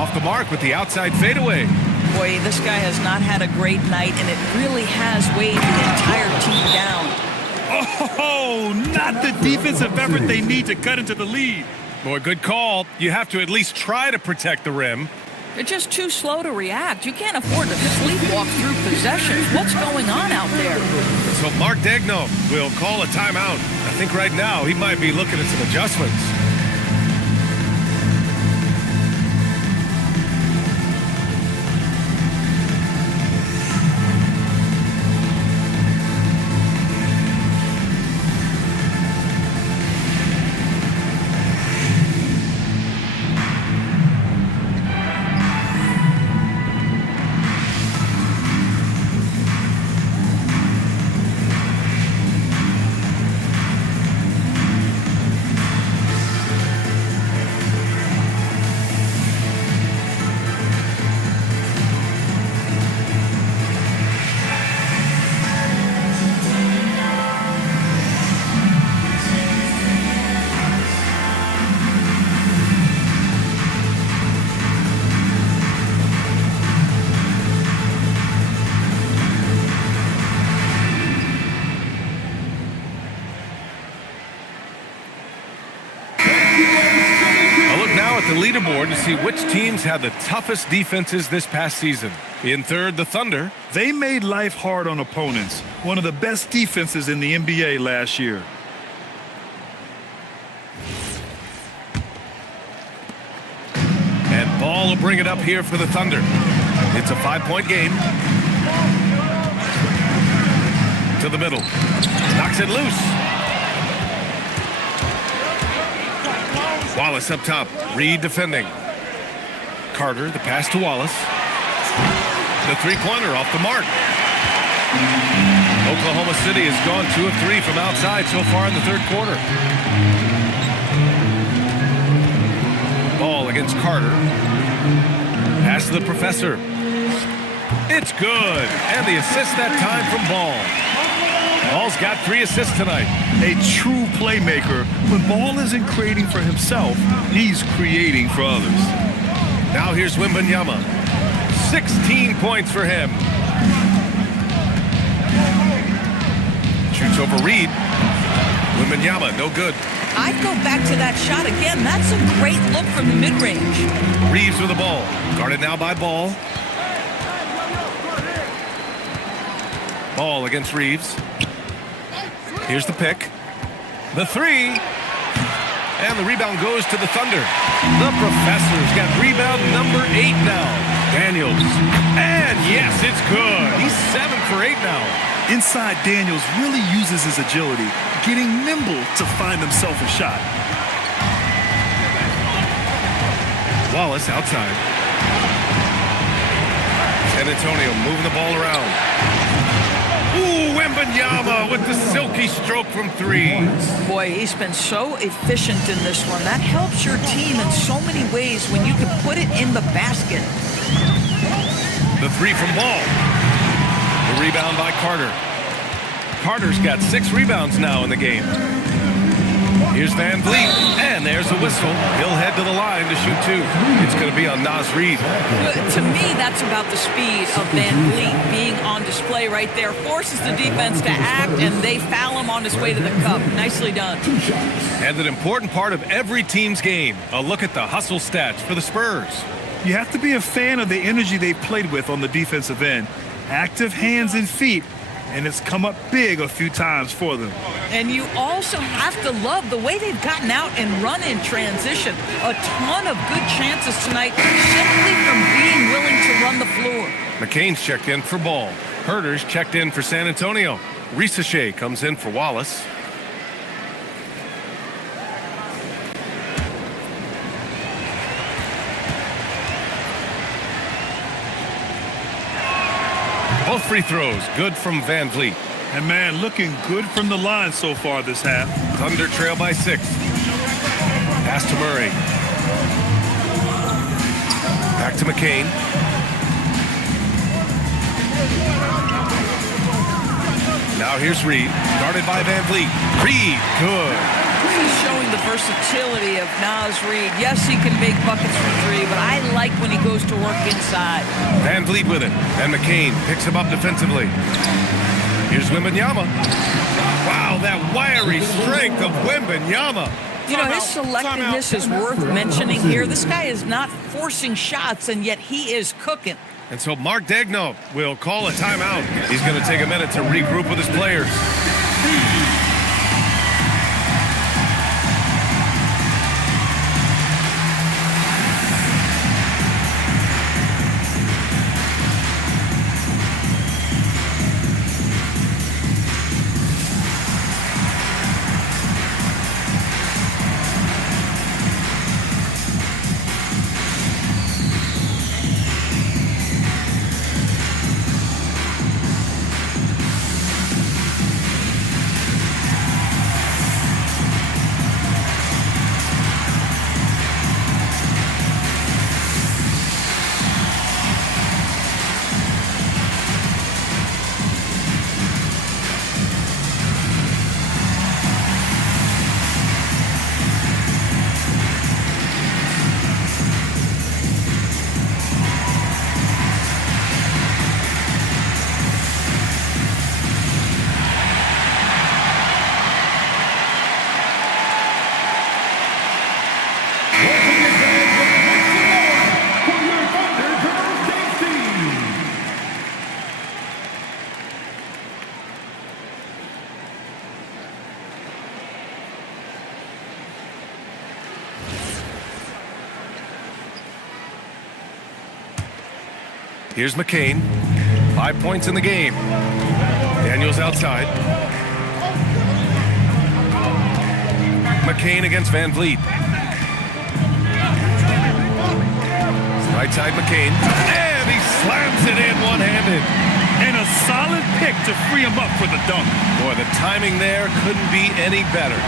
Off the mark with the outside fadeaway. Boy, this guy has not had a great night, and it really has weighed the entire team down. Oh, not the defensive effort they need to cut into the lead. Boy, good call. You have to at least try to protect the rim. They're just too slow to react. You can't afford to sleepwalk through possessions. What's going on out there? So Mark Daigneault will call a timeout. I think right now he might be looking at some adjustments. The leaderboard to see which teams had the toughest defenses this past season. In third, the Thunder. They made life hard on opponents. One of the best defenses in the NBA last year. And Ball will bring it up here for the Thunder. It's a 5-point game. To the middle. Knocks it loose. Wallace up top. Reed defending. Carter, the pass to Wallace. The three-pointer off the mark. Oklahoma City has gone 2 of 3 from outside so far in the third quarter. Ball against Carter. Pass to the professor. It's good. And the assist that time from Ball. Ball's got 3 assists tonight. A true playmaker. When Ball isn't creating for himself, he's creating for others. Now here's Wembanyama. 16 points for him. Shoots over Reed. Wembanyama, no good. I'd go back to that shot again. That's a great look from the mid-range. Reeves with the ball. Guarded now by Ball. Ball against Reeves. Here's the pick. The 3. And the rebound goes to the Thunder. The professor's got rebound number 8 now. Daniels. And yes, it's good. He's 7 for 8 now. Inside, Daniels really uses his agility, getting nimble to find himself a shot. Wallace outside. San Antonio moving the ball around. Ooh, Wemba Wembanyama with the silky stroke from 3. Boy, he's been so efficient in this one. That helps your team in so many ways when you can put it in the basket. The 3 from Ball. The rebound by Carter. Carter's got 6 rebounds now in the game. Here's Van Vliet, and there's the whistle. He'll head to the line to shoot 2. It's going to be on Naz Reid. To me, that's about the speed of Van Vliet being on display right there. Forces the defense to act, and they foul him on his way to the cup. Nicely done. And an important part of every team's game, a look at the hustle stats for the Spurs. You have to be a fan of the energy they've played with on the defensive end. Active hands and feet, and it's come up big a few times for them. And you also have to love the way they've gotten out and run in transition. A ton of good chances tonight simply from being willing to run the floor. McCain's checked in for Ball. Herter's checked in for San Antonio. Reese comes in for Wallace. Both free throws good from Van Vliet. And man, looking good from the line so far this half. Thunder trail by 6. Pass to Murray. Back to McCain. Now here's Reed. Guarded by Van Vliet. Reed, good. He's showing the versatility of Naz Reid. Yes, he can make buckets from 3, but I like when he goes to work inside. Van Vliet with it. And McCain picks him up defensively. Here's Wembanyama. Wow, that wiry strength of Wembanyama. You know, his selectiveness is worth mentioning here. This guy is not forcing shots, and yet he is cooking. And so Mark Daigneault will call a timeout. He's going to take a minute to regroup with his players. Here's McCain. 5 points in the game. Daniels outside. McCain against Van Vliet. Right side McCain. And he slams it in one-handed. And a solid pick to free him up for the dunk. Boy, the timing there couldn't be any better.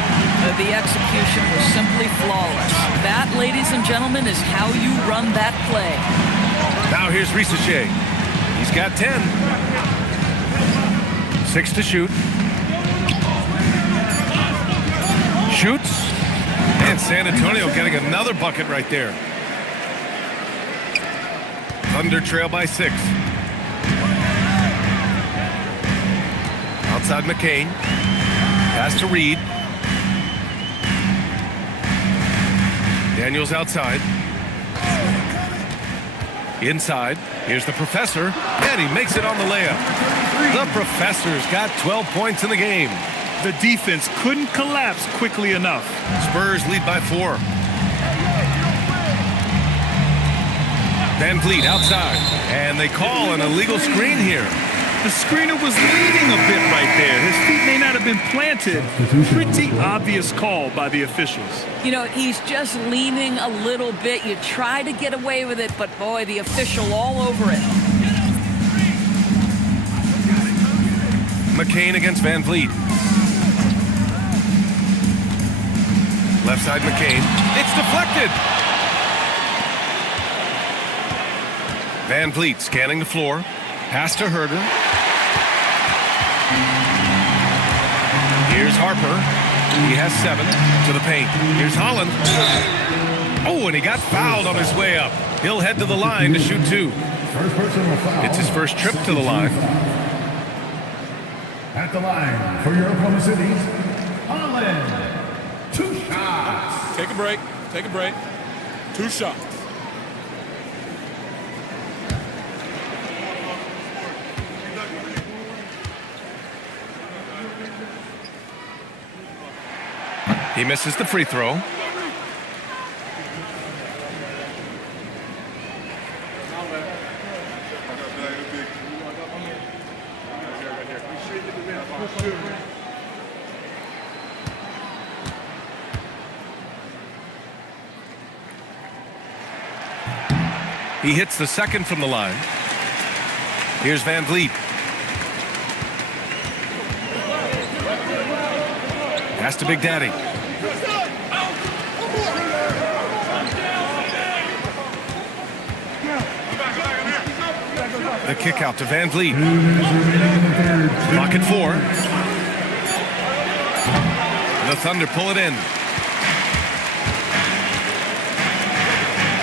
The execution was simply flawless. That, ladies and gentlemen, is how you run that play. Now here's Reese. He's got 10. 6 to shoot. Shoots. And San Antonio getting another bucket right there. Thunder trail by 6. Outside McCain. Pass to Reed. Daniels outside. Inside. Here's the professor. And he makes it on the layup. The professor's got 12 points in the game. The defense couldn't collapse quickly enough. Spurs lead by 4. Van Vliet outside. And they call an illegal screen here. The screener was leaning a bit right there. His feet may not have been planted. Pretty obvious call by the officials. You know, he's just leaning a little bit. You try to get away with it, but boy, the official all over it. McCain against Van Vliet. Left side McCain. It's deflected. Van Vliet scanning the floor. Pass to Herder. Here's Harper. He has 7 to the paint. Here's Holland. Oh, and he got fouled on his way up. He'll head to the line to shoot 2. First personal foul. It's his first trip to the line. At the line for your Oklahoma City, Holland. 2 shots. Take a break. Take a break. 2 shots. He misses the free throw. He hits the second from the line. Here's Van Vliet. Pass to Big Daddy. The kick out to Van Vliet. Clock at 4. The Thunder pull it in.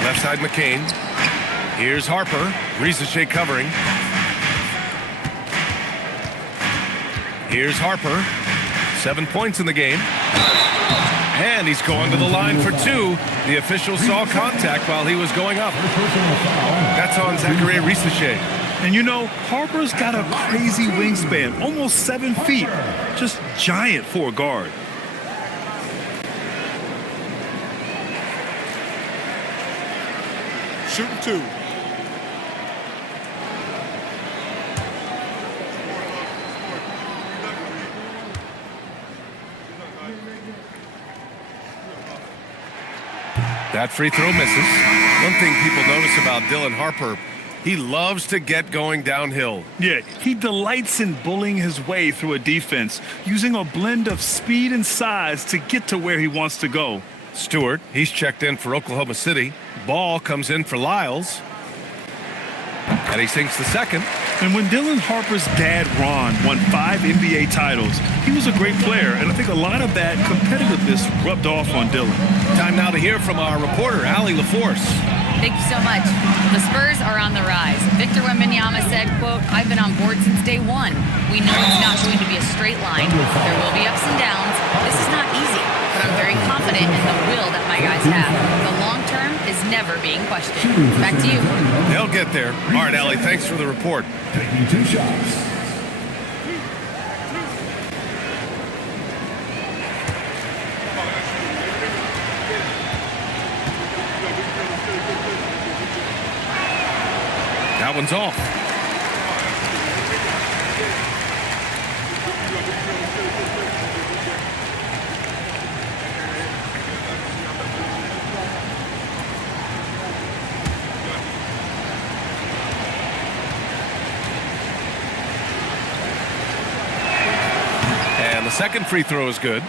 Left side McCain. Here's Harper. Risache covering. Here's Harper. 7 points in the game. And he's going to the line for 2. The official saw contact while he was going up. That's on Zachary Risache. And you know, Harper's got a crazy wingspan, almost 7 feet. Just giant for a guard. Shooting 2. That free throw misses. One thing people notice about Dylan Harper, he loves to get going downhill. Yeah, he delights in bullying his way through a defense, using a blend of speed and size to get to where he wants to go. Stewart, he's checked in for Oklahoma City. Ball comes in for Lyles. And he sinks the second. And when Dylan Harper's dad, Ron, won 5 NBA titles, he was a great player, and I think a lot of that competitiveness rubbed off on Dylan. Time now to hear from our reporter, Allie LaForce. Thank you so much. The Spurs are on the rise. Victor Wembanyama said, quote, "I've been on board since day one. We know it's not going to be a straight line. There will be ups and downs. This is not easy, but I'm very confident in the will that my guys have. The long term is never being questioned." Back to you. They'll get there. All right, Allie, thanks for the report. Taking 2 shots. That one's off. And the second free throw is good.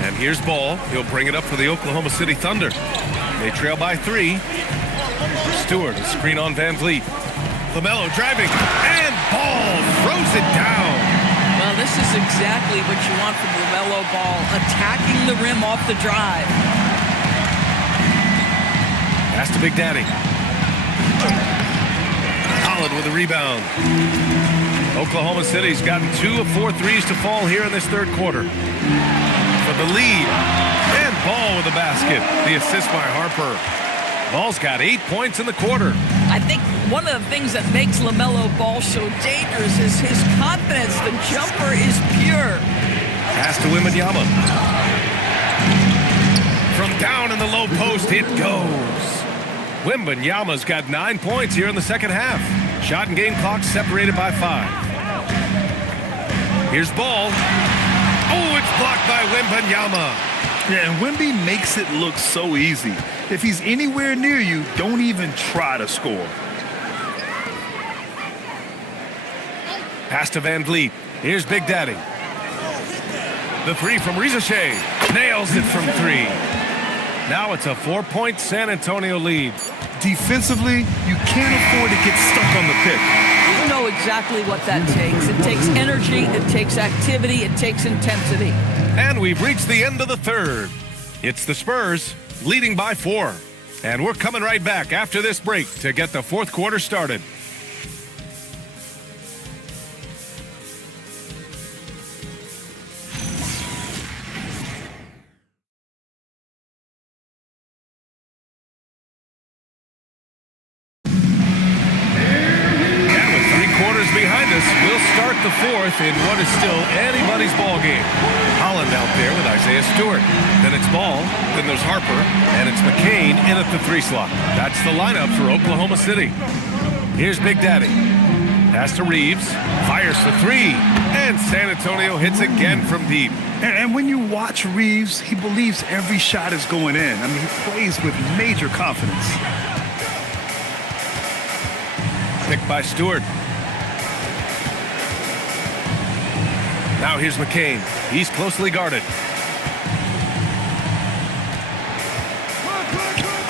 And here's Ball. He'll bring it up for the Oklahoma City Thunder. They trail by 3. Stewart, a screen on Van Vliet. LaMelo driving, and Ball throws it down. Well, this is exactly what you want from LaMelo Ball, attacking the rim off the drive. Pass to Big Daddy. Holland with a rebound. Oklahoma City's gotten 2 of 4 threes to fall here in this third quarter. For the lead, and Ball with a basket. The assist by Harper. Ball's got 8 points in the quarter. I think one of the things that makes LaMelo Ball so dangerous is his confidence. The jumper is pure. Pass to Wembanyama. From down in the low post, it goes. Wembanyama's got 9 points here in the second half. Shot and game clock separated by 5. Here's Ball. Oh, it's blocked by Wembanyama. Yeah, and Wemby makes it look so easy. If he's anywhere near you, don't even try to score. Pass to Van Vliet. Here's Big Daddy. The three from Rizachet. Nails it from three. Now it's a 4-point San Antonio lead. Defensively, you can't afford to get stuck on the pick. You know exactly what that takes. It takes energy, it takes activity, it takes intensity. And we've reached the end of the third. It's the Spurs leading by 4. And we're coming right back after this break to get the fourth quarter started. Behind us, we'll start the fourth in what is still anybody's ball game. Holland out there with Isaiah Stewart. Then it's Ball, then there's Harper, and it's McCain in at the 3 slot. That's the lineup for Oklahoma City. Here's Big Daddy. Pass to Reeves, fires for 3, and San Antonio hits again from deep. And when you watch Reeves, he believes every shot is going in. I mean, he plays with major confidence. Picked by Stewart. Now here's McCain. He's closely guarded.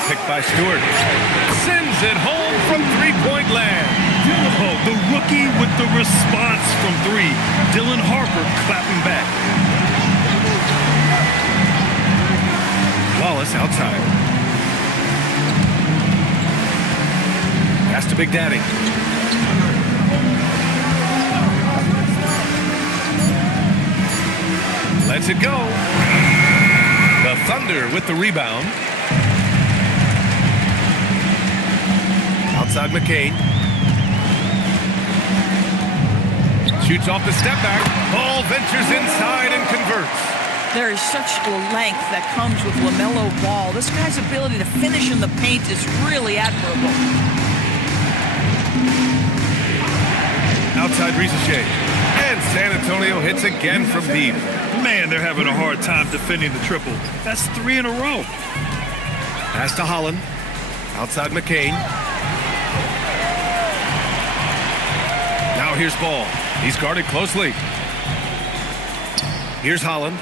Picked by Stewart. Sends it home from three-point land. Oh, the rookie with the response from 3. Dylan Harper clapping back. Wallace outside. Pass to Big Daddy. Lets it go. The Thunder with the rebound. Outside McCain. Shoots off the step back. Ball ventures inside and converts. There is such length that comes with LaMelo Ball. This guy's ability to finish in the paint is really admirable. Outside Rizachet. And San Antonio hits again from deep. Man, they're having a hard time defending the triple. That's 3 in a row. Pass to Holland. Outside McCain. Now here's Ball. He's guarded closely. Here's Holland.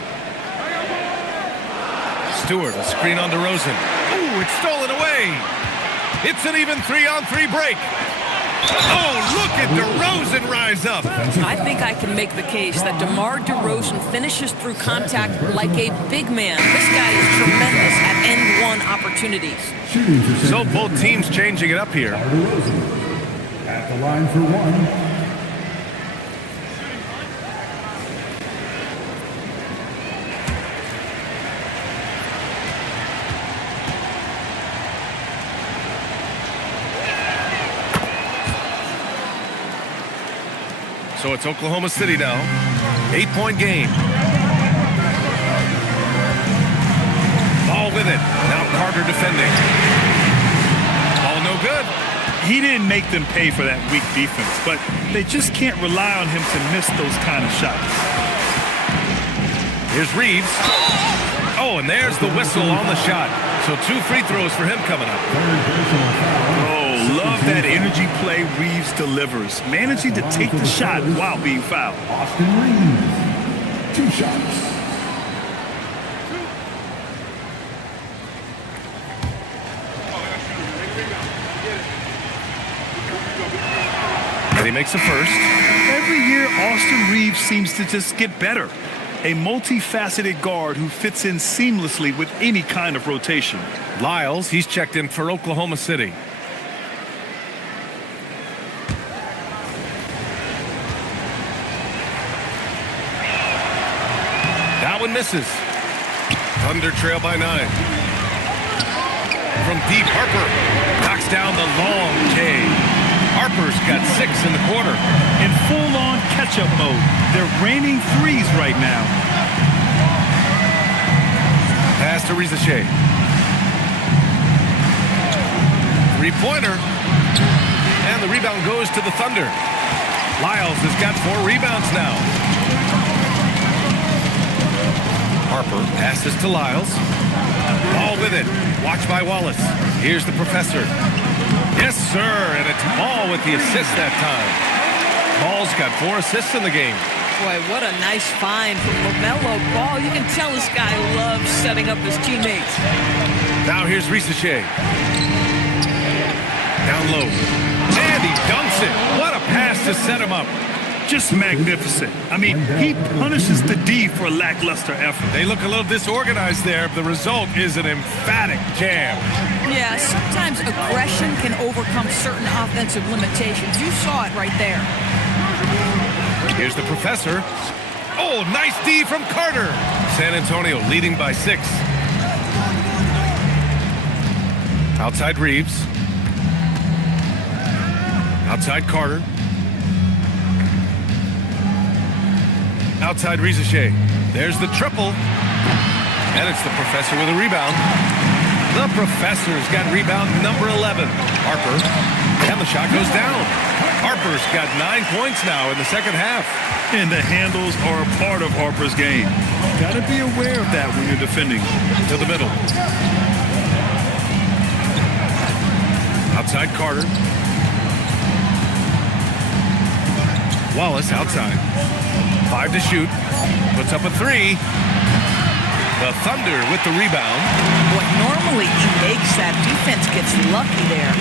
Stewart, a screen on DeRozan. Ooh, it's stolen away. It's an even 3-on-3 break. Oh, look at DeRozan rise up. I think I can make the case that DeMar DeRozan finishes through contact like a big man. This guy is tremendous at end-one opportunities. So both teams changing it up here. At the line for 1. So it's Oklahoma City now. 8-point game. Ball with it. Now Carter defending. Ball no good. He didn't make them pay for that weak defense, but they just can't rely on him to miss those kind of shots. Here's Reeves. Oh, and there's the whistle on the shot. So 2 free throws for him coming up. Oh, love that energy play Reeves delivers. Managing to take the shot while being fouled. Austin Reeves. 2 shots. And he makes a first. Every year, Austin Reeves seems to just get better. A multifaceted guard who fits in seamlessly with any kind of rotation. Lyles, he's checked in for Oklahoma City. That one misses. Thunder trail by 9. From deep, Harper knocks down the long K. Harper's got 6 in the quarter. In full-on catch-up mode. They're raining threes right now. Pass to Rizachet. Three-pointer. And the rebound goes to the Thunder. Lyles has got 4 rebounds now. Harper passes to Lyles. Ball with it. Watched by Wallace. Here's the professor. Yes, sir. And it's Ball with the assist that time. Ball's got 4 assists in the game. Boy, what a nice find from LaMelo Ball. You can tell this guy loves setting up his teammates. Now here's Risache. Down low. And he dunks it. What a pass to set him up. Just magnificent. I mean, he punishes the D for lackluster effort. They look a little disorganized there. The result is an emphatic jam. Yeah, sometimes aggression can overcome certain offensive limitations. You saw it right there. Here's the professor. Oh, nice D from Carter. San Antonio leading by 6. Outside Reeves. Outside Carter. Outside Risache. There's the triple. And it's the professor with a rebound. The professor's got rebound number 11. Harper. And the shot goes down. Harper's got 9 points now in the second half. And the handles are a part of Harper's game. Got to be aware of that when you're defending. To the middle. Outside Carter. Wallace outside. 5 to shoot. Puts up a 3. The Thunder with the rebound. Boy, normally he makes that. Defense gets lucky there.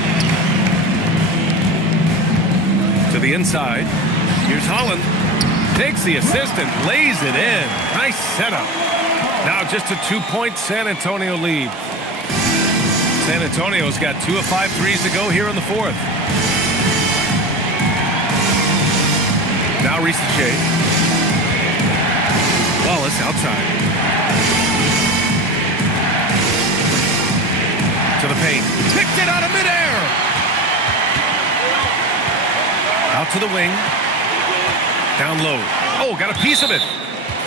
To the inside. Here's Holland. Takes the assist and lays it in. Nice setup. Now just a 2-point San Antonio lead. San Antonio's got 2 of 5 threes to go here in the 4th. Now Risache. Wallace outside. To the paint. Picked it out of midair. Out to the wing. Down low. Oh, got a piece of it.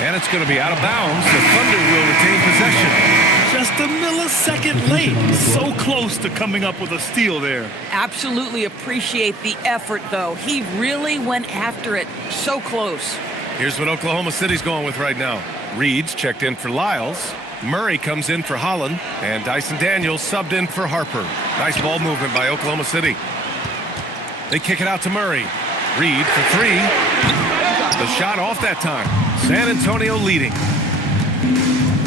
And it's going to be out of bounds. The Thunder will retain possession. Just a millisecond late. So close to coming up with a steal there. Absolutely appreciate the effort, though. He really went after it. So close. Here's what Oklahoma City's going with right now. Reed's checked in for Lyles. Murray comes in for Holland. And Dyson Daniels subbed in for Harper. Nice ball movement by Oklahoma City. They kick it out to Murray. Reed for 3. The shot off that time. San Antonio leading.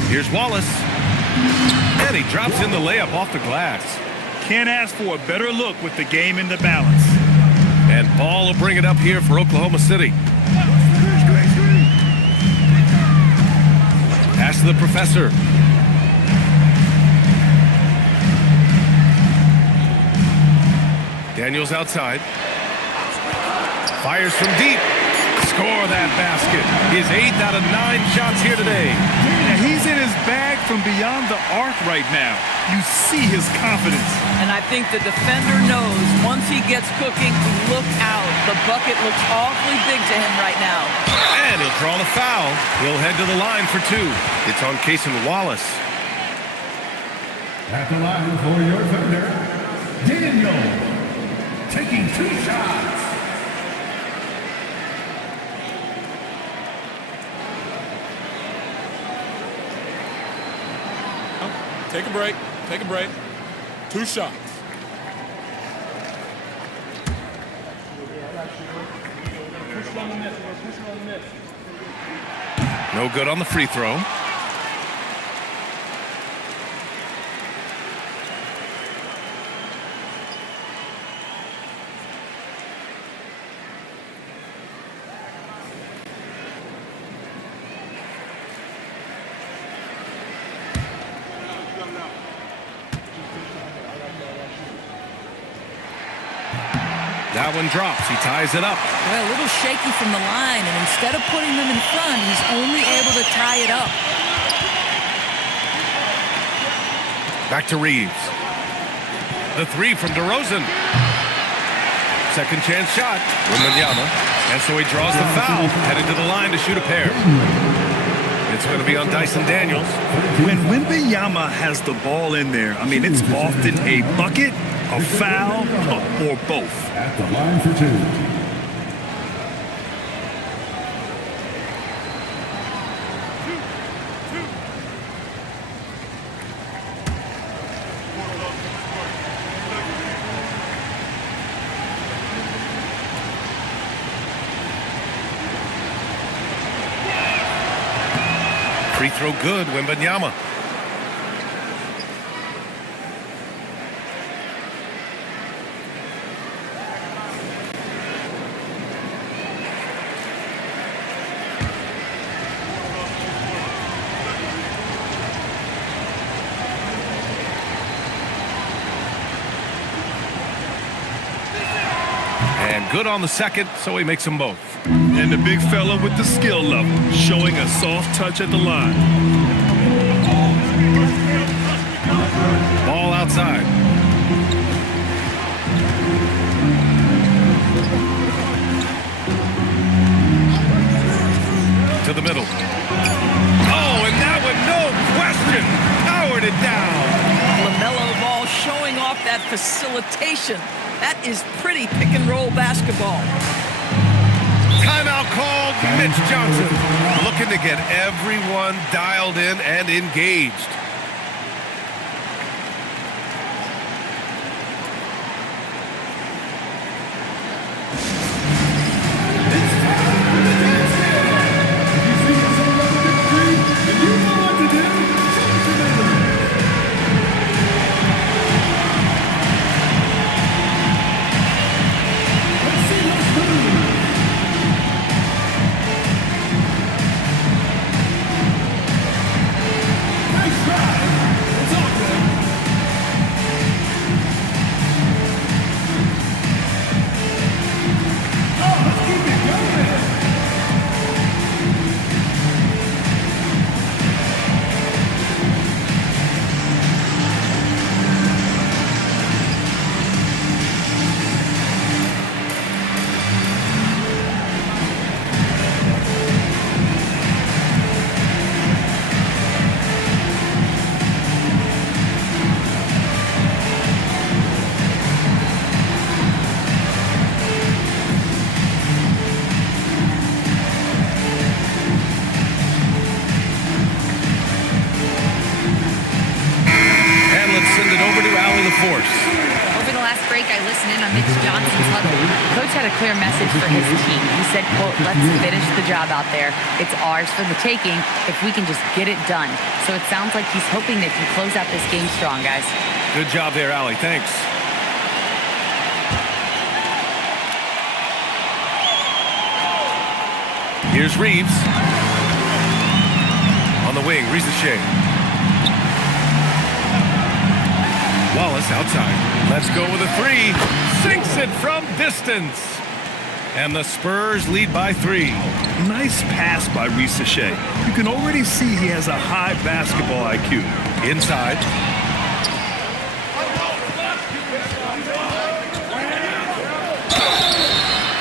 Here's Wallace. And he drops in the layup off the glass. Can't ask for a better look with the game in the balance. And Ball will bring it up here for Oklahoma City. Pass to the professor. Daniels outside. Fires from deep. Score that basket. His 8th out of 9 shots here today. Now he's in his bag from beyond the arc right now. You see his confidence. And I think the defender knows once he gets cooking, look out. The bucket looks awfully big to him right now. And he'll draw the foul. He'll head to the line for 2. It's on Cason Wallace. At the line for your Thunder, Daniel, taking 2 shots. Take a break. Take a break. 2 shots. No good on the free throw. That one drops. He ties it up. Well, a little shaky from the line, and instead of putting them in front, he's only able to tie it up. Back to Reeves. The 3 from DeRozan. Second chance shot. Wembanyama. And so he draws the foul. Headed to the line to shoot a pair. It's going to be on Dyson Daniels. When Wembanyama has the ball in there, I mean, it's often a bucket, a foul, or both. At the line for 2. Free throw good, Wembanyama. And good on the second, so he makes them both. And the big fella with the skill level, showing a soft touch at the line. Ball outside. To the middle. Oh, and that one, no question, powered it down. LaMelo Ball showing off that facilitation. That is pretty pick-and-roll basketball. Timeout called. Mitch Johnson looking to get everyone dialed in and engaged. Over the last break, I listened in on Mitch Johnson's huddle. Coach had a clear message for his team. He said, quote, "Let's finish the job out there. It's ours for the taking if we can just get it done." So it sounds like he's hoping they can close out this game strong, guys. Good job there, Allie. Thanks. Here's Reeves. On the wing, Rizachet. Wallace outside. Let's go with a three. Sinks it from distance. And the Spurs lead by 3. Nice pass by Rizachet. You can already see he has a high basketball IQ. Inside.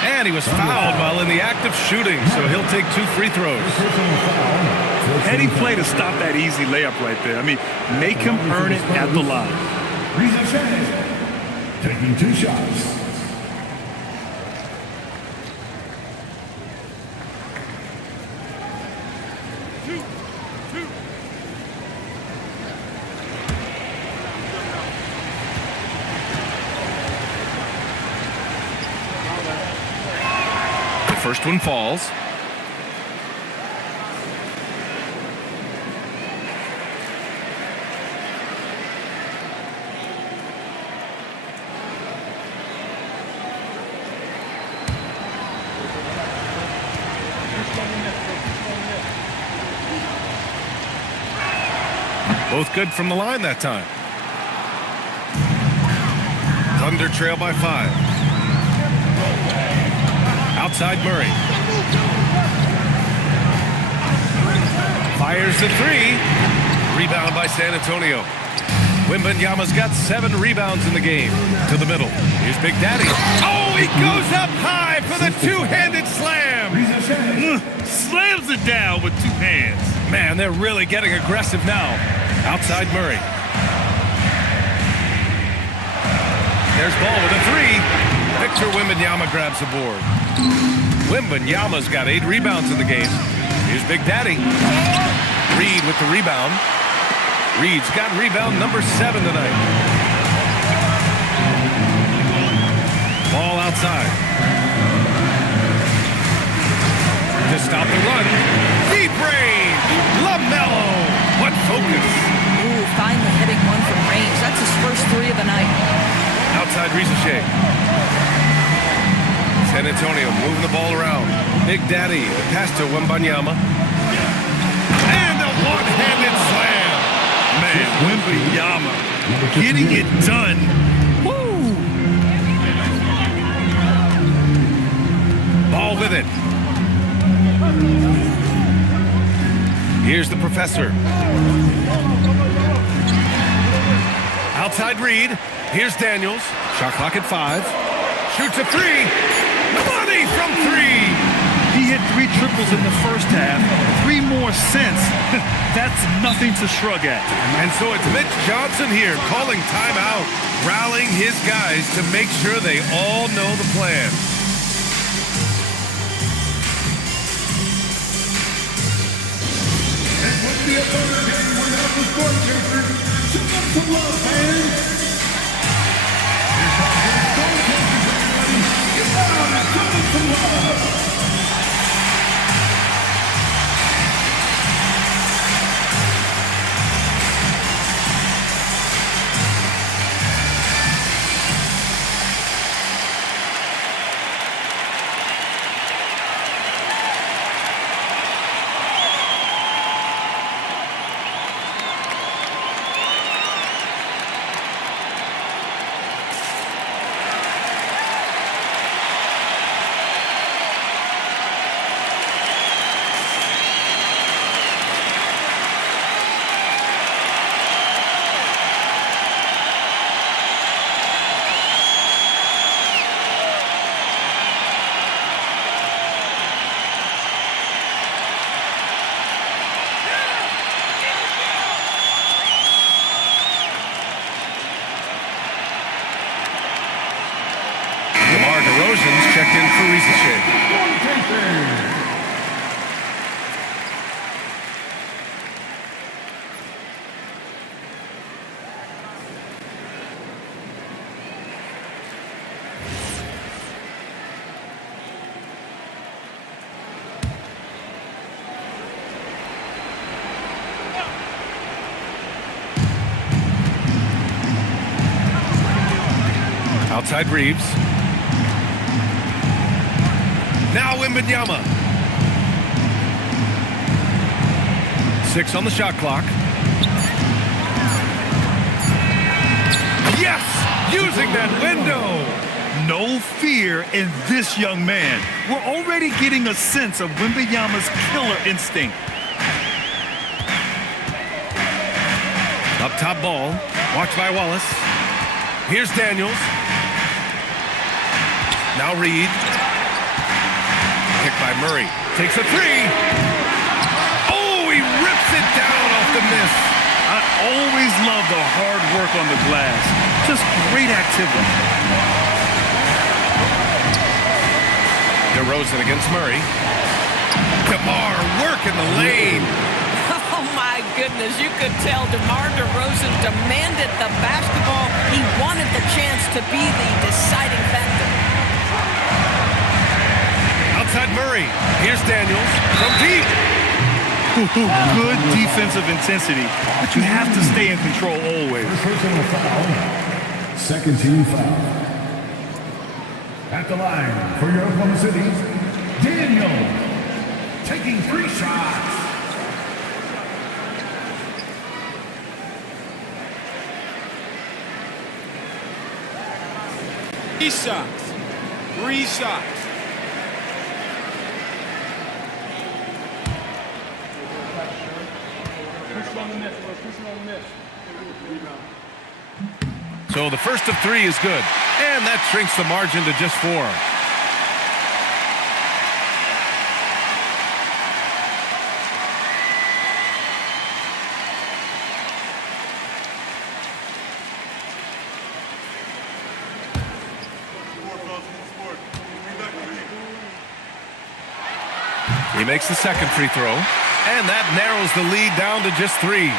And he was fouled while in the act of shooting, so he'll take 2 free throws. Heady play to stop that easy layup right there. I mean, make him earn it at the line. Rizachet taking 2 shots. The first one falls. Both good from the line that time. Thunder trail by 5. Outside Murray. Fires the 3. Rebound by San Antonio. Wembanyama's got 7 rebounds in the game. To the middle. Here's Big Daddy. Oh, he goes up high for the 2-handed slam. Slams it down with 2 hands. Man, they're really getting aggressive now. Outside Murray. There's Ball with a 3. Victor Wembanyama grabs the board. Wembanyama's got 8 rebounds in the game. Here's Big Daddy. Reed with the rebound. Reed's got rebound number 7 tonight. Ball outside. To stop the run. Deep range. LaMelo Outside Ricochet. San Antonio moving the ball around. Big Daddy, the pass to Wembanyama. And a one-handed slam. Man, Wembanyama getting it done. Woo! Ball with it. Here's the professor. Outside Reed. Here's Daniels. Shot clock at 5. Shoots a 3. Money from 3. He hit 3 triples in the first half. 3 more since. That's nothing to shrug at. And so it's Mitch Johnson here calling timeout, rallying his guys to make sure they all know the plan. And with the opponent and without the score chaser, show them some love, fans. Get down and show them some love. DeRozan's checked in for Ricochet. Outside Reeves. Now Wembanyama. 6 on the shot clock. Yes! Using that window! No fear in this young man. We're already getting a sense of Wembanyama's killer instinct. Up top ball. Watched by Wallace. Here's Daniels. Now Reed. Kick by Murray. Takes a 3. Oh, he rips it down off the miss. I always love the hard work on the glass. Just great activity. DeRozan against Murray. DeMar work in the lane. Oh, my goodness. You could tell DeMar DeRozan demanded the basketball. He wanted the chance to be the deciding factor. Outside Murray. Here's Daniels from deep. Good defensive intensity, but you have to stay in control always. Personal foul. Second team foul. At the line for your Oklahoma City, Daniel. Taking 3 shots. Three shots. So the first of 3 is good. And that shrinks the margin to just 4. He makes the second free throw. And that narrows the lead down to just 3.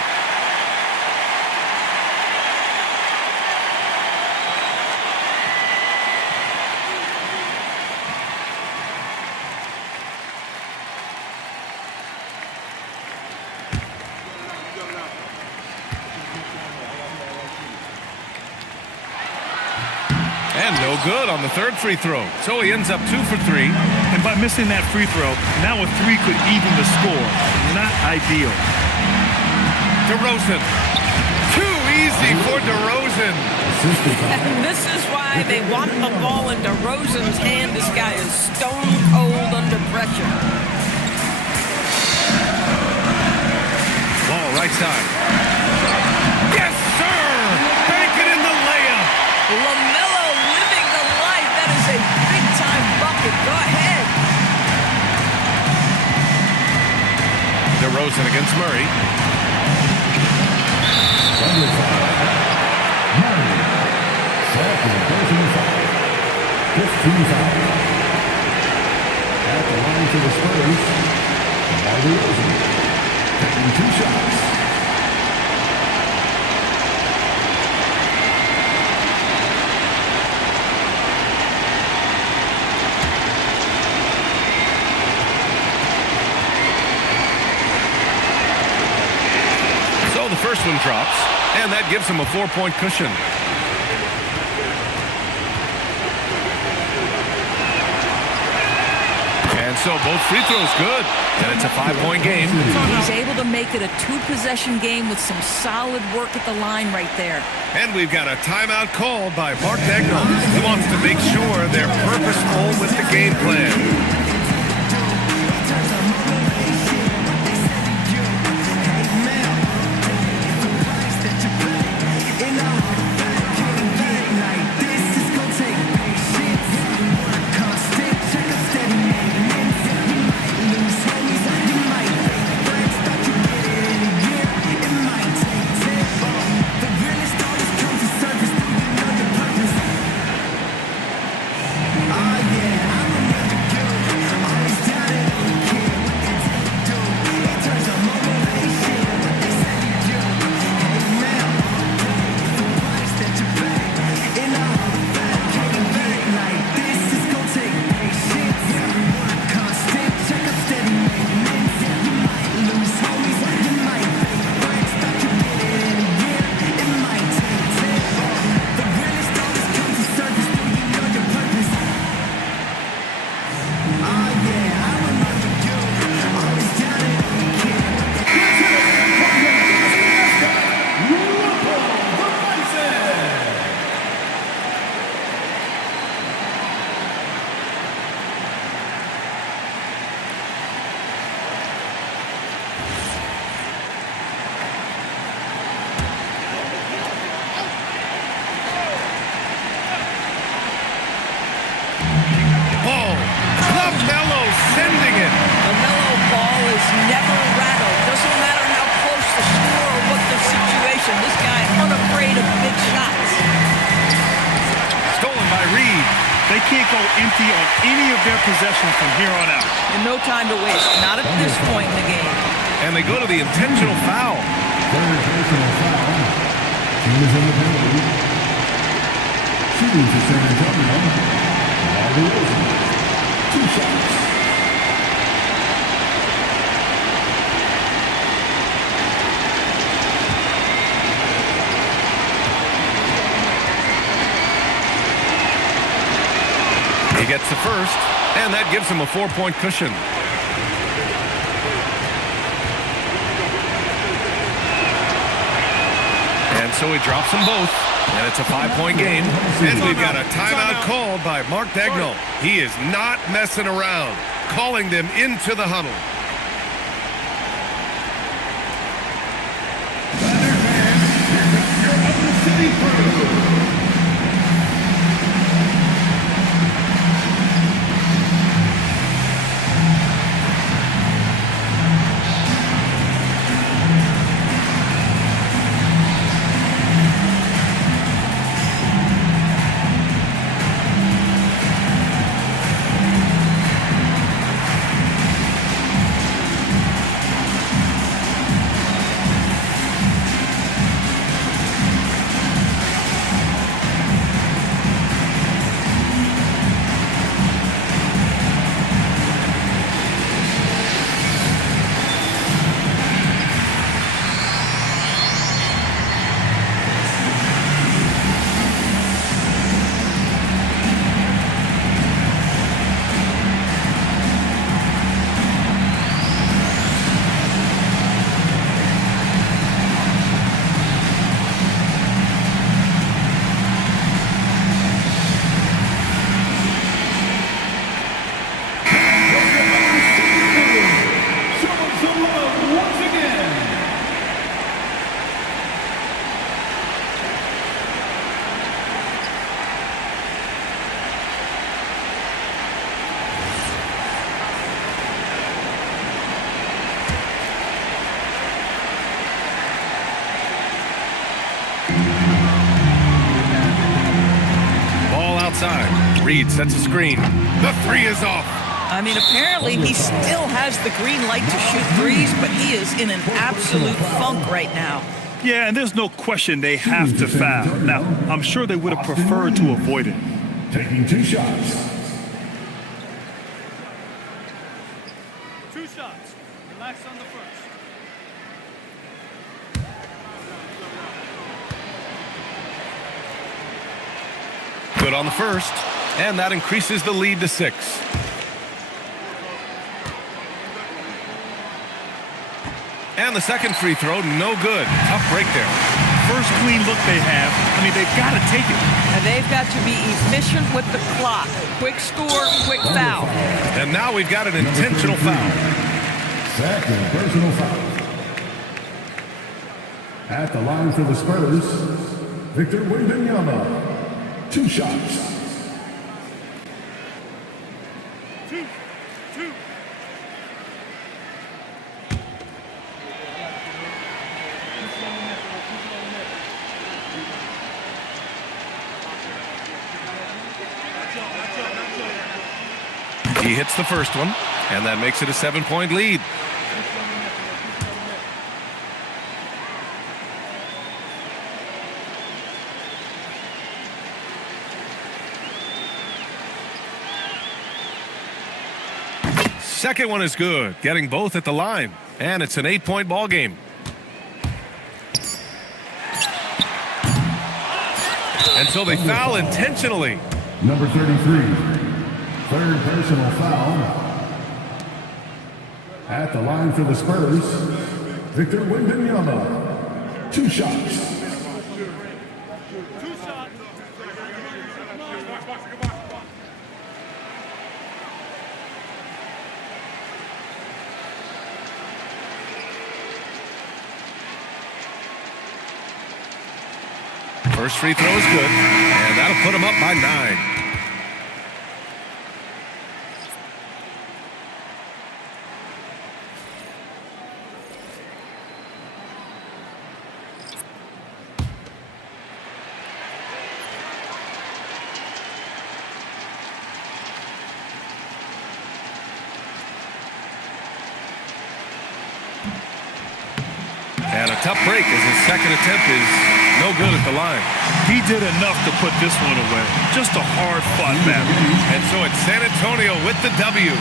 And no good on the third free throw. So he ends up 2 for 3. And by missing that free throw, now a 3 could even the score. Not ideal. DeRozan. Too easy for DeRozan. And this is why they want the ball in DeRozan's hand. This guy is stone cold under pressure. Ball right side. Yes, sir! Bank it in the layup. LaMelo living the life. That is a big-time bucket. Go ahead. DeRozan against Murray. At the line for the Spurs, realism. Taking 2 shots. So the first one drops, and that gives him a 4-point cushion. And so both free throws good, and it's a 5-point game. He's able to make it a 2-possession game with some solid work at the line right there. And we've got a timeout called by Mark Dagnall. He wants to make sure they're purposeful with the game plan. They can't go empty on any of their possessions from here on out. And no time to waste, not at this point in the game. And they go to the intentional foul. Third personal foul. Team is in the penalty. Shooting for San Antonio. Realism. 2 shots. He gets the first, and that gives him a 4-point cushion. And so he drops them both, and it's a 5-point game. And we've got a timeout called by Mark Dagnall. He is not messing around, calling them into the huddle. Reed sets a screen. The three is off. I mean, apparently he still has the green light to shoot threes, but he is in an absolute funk right now. Yeah, and there's no question they have to foul. Now, I'm sure they would have preferred to avoid it. Taking 2 shots. 2 shots. Relax on the first. Good on the first, and that increases the lead to 6. And the second free throw, no good. Tough break there. First clean look they have. I mean, they've got to take it. And they've got to be efficient with the clock. Quick score, quick foul. And now we've got an intentional foul. Second personal foul. At the line for the Spurs, Victor Wembanyama. 2 shots. 2. He hits the first one, and that makes it a 7-point lead. Second one is good, getting both at the line, and it's an 8-point ball game. And so they foul intentionally. Number 33. Third personal foul. At the line for the Spurs, Victor Wembanyama. 2 shots. First free throw is good, and that'll put him up by 9. And a tough break as his second attempt is no good at the line. He did enough to put this one away. Just a hard-fought battle. And so it's San Antonio with the W.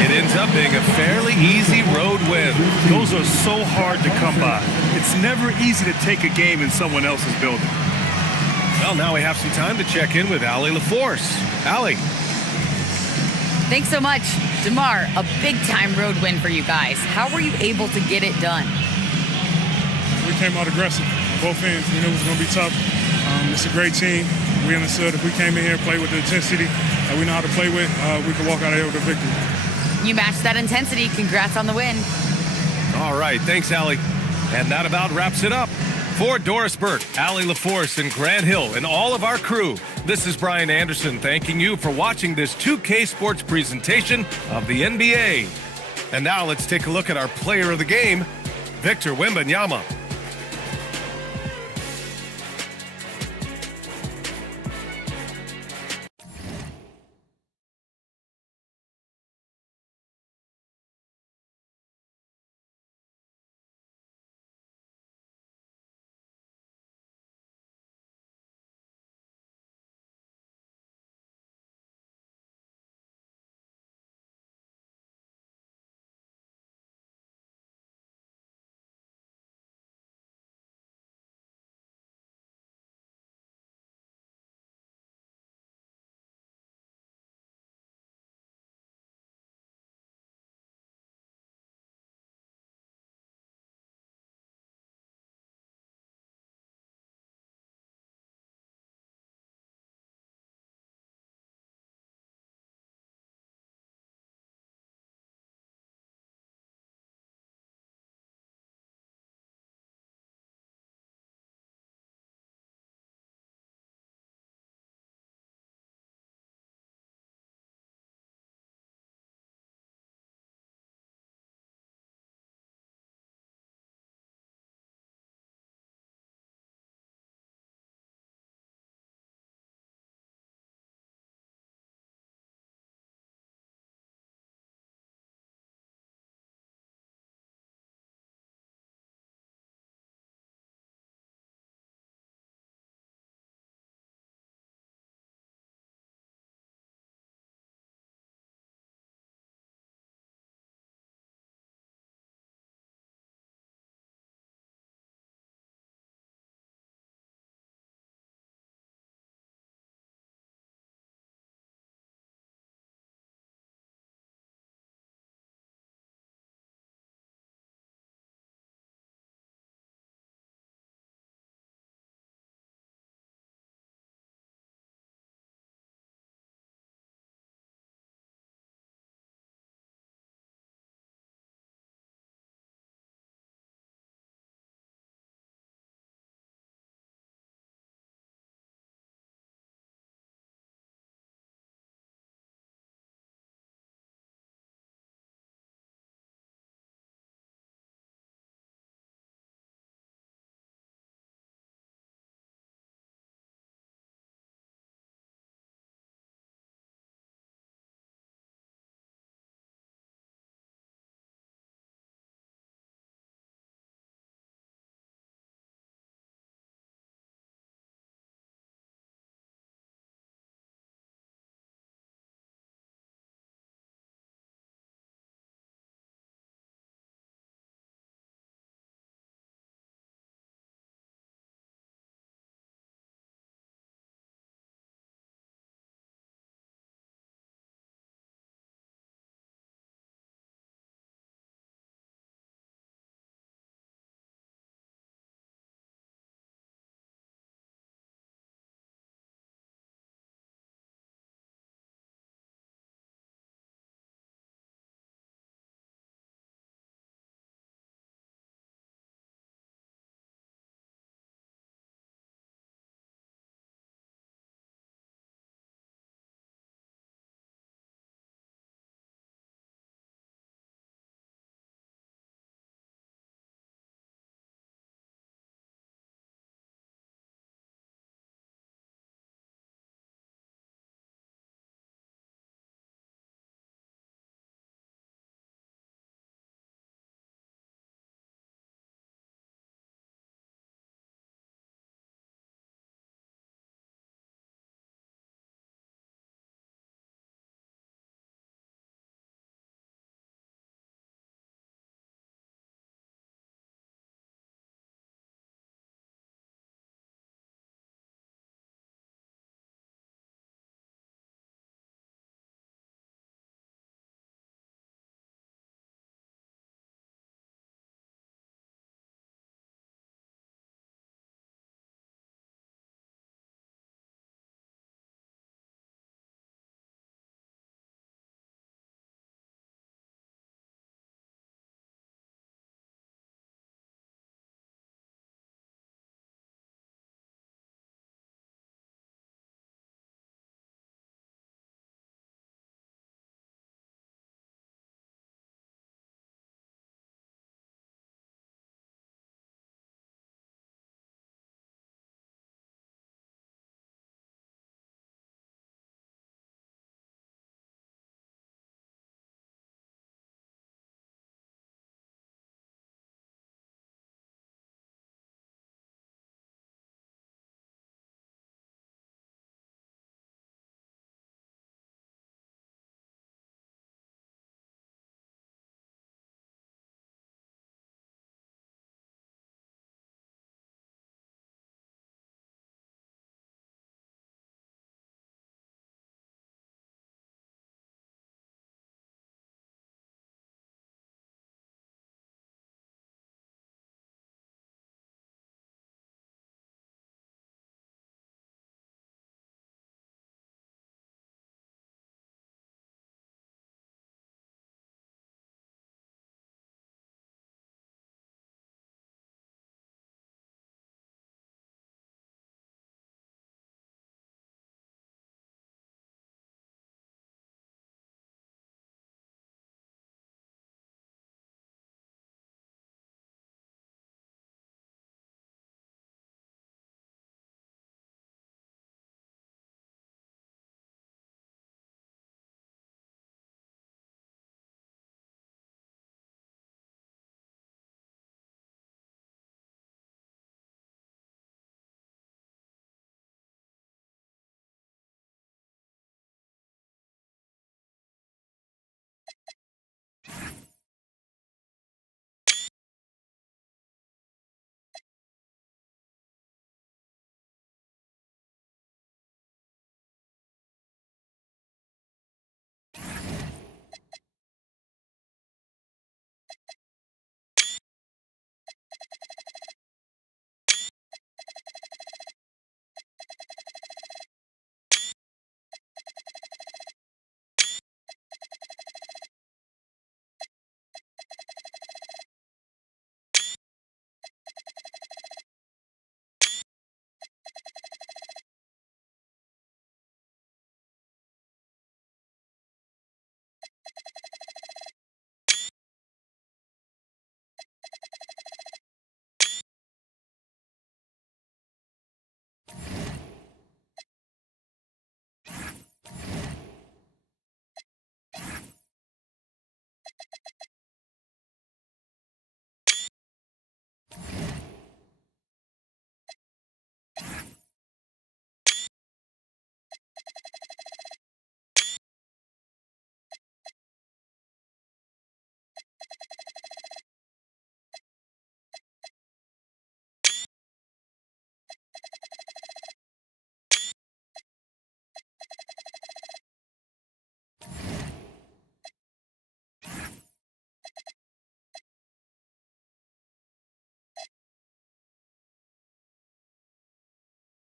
It ends up being a fairly easy road win. Those are so hard to come by. It's never easy to take a game in someone else's building. Well, now we have some time to check in with Allie LaForce. Allie. Thanks so much. DeMar, a big-time road win for you guys. How were you able to get it done? We came out aggressive, both ends. We knew it was going to be tough. It's a great team. We understood if we came in here and played with the intensity that we know how to play with, we could walk out of here with a victory. You matched that intensity. Congrats on the win. All right, thanks, Allie. And that about wraps it up. For Doris Burke, Allie LaForce, and Grant Hill, and all of our crew, this is Brian Anderson thanking you for watching this 2K Sports presentation of the NBA. And now let's take a look at our player of the game, Victor Wembanyama.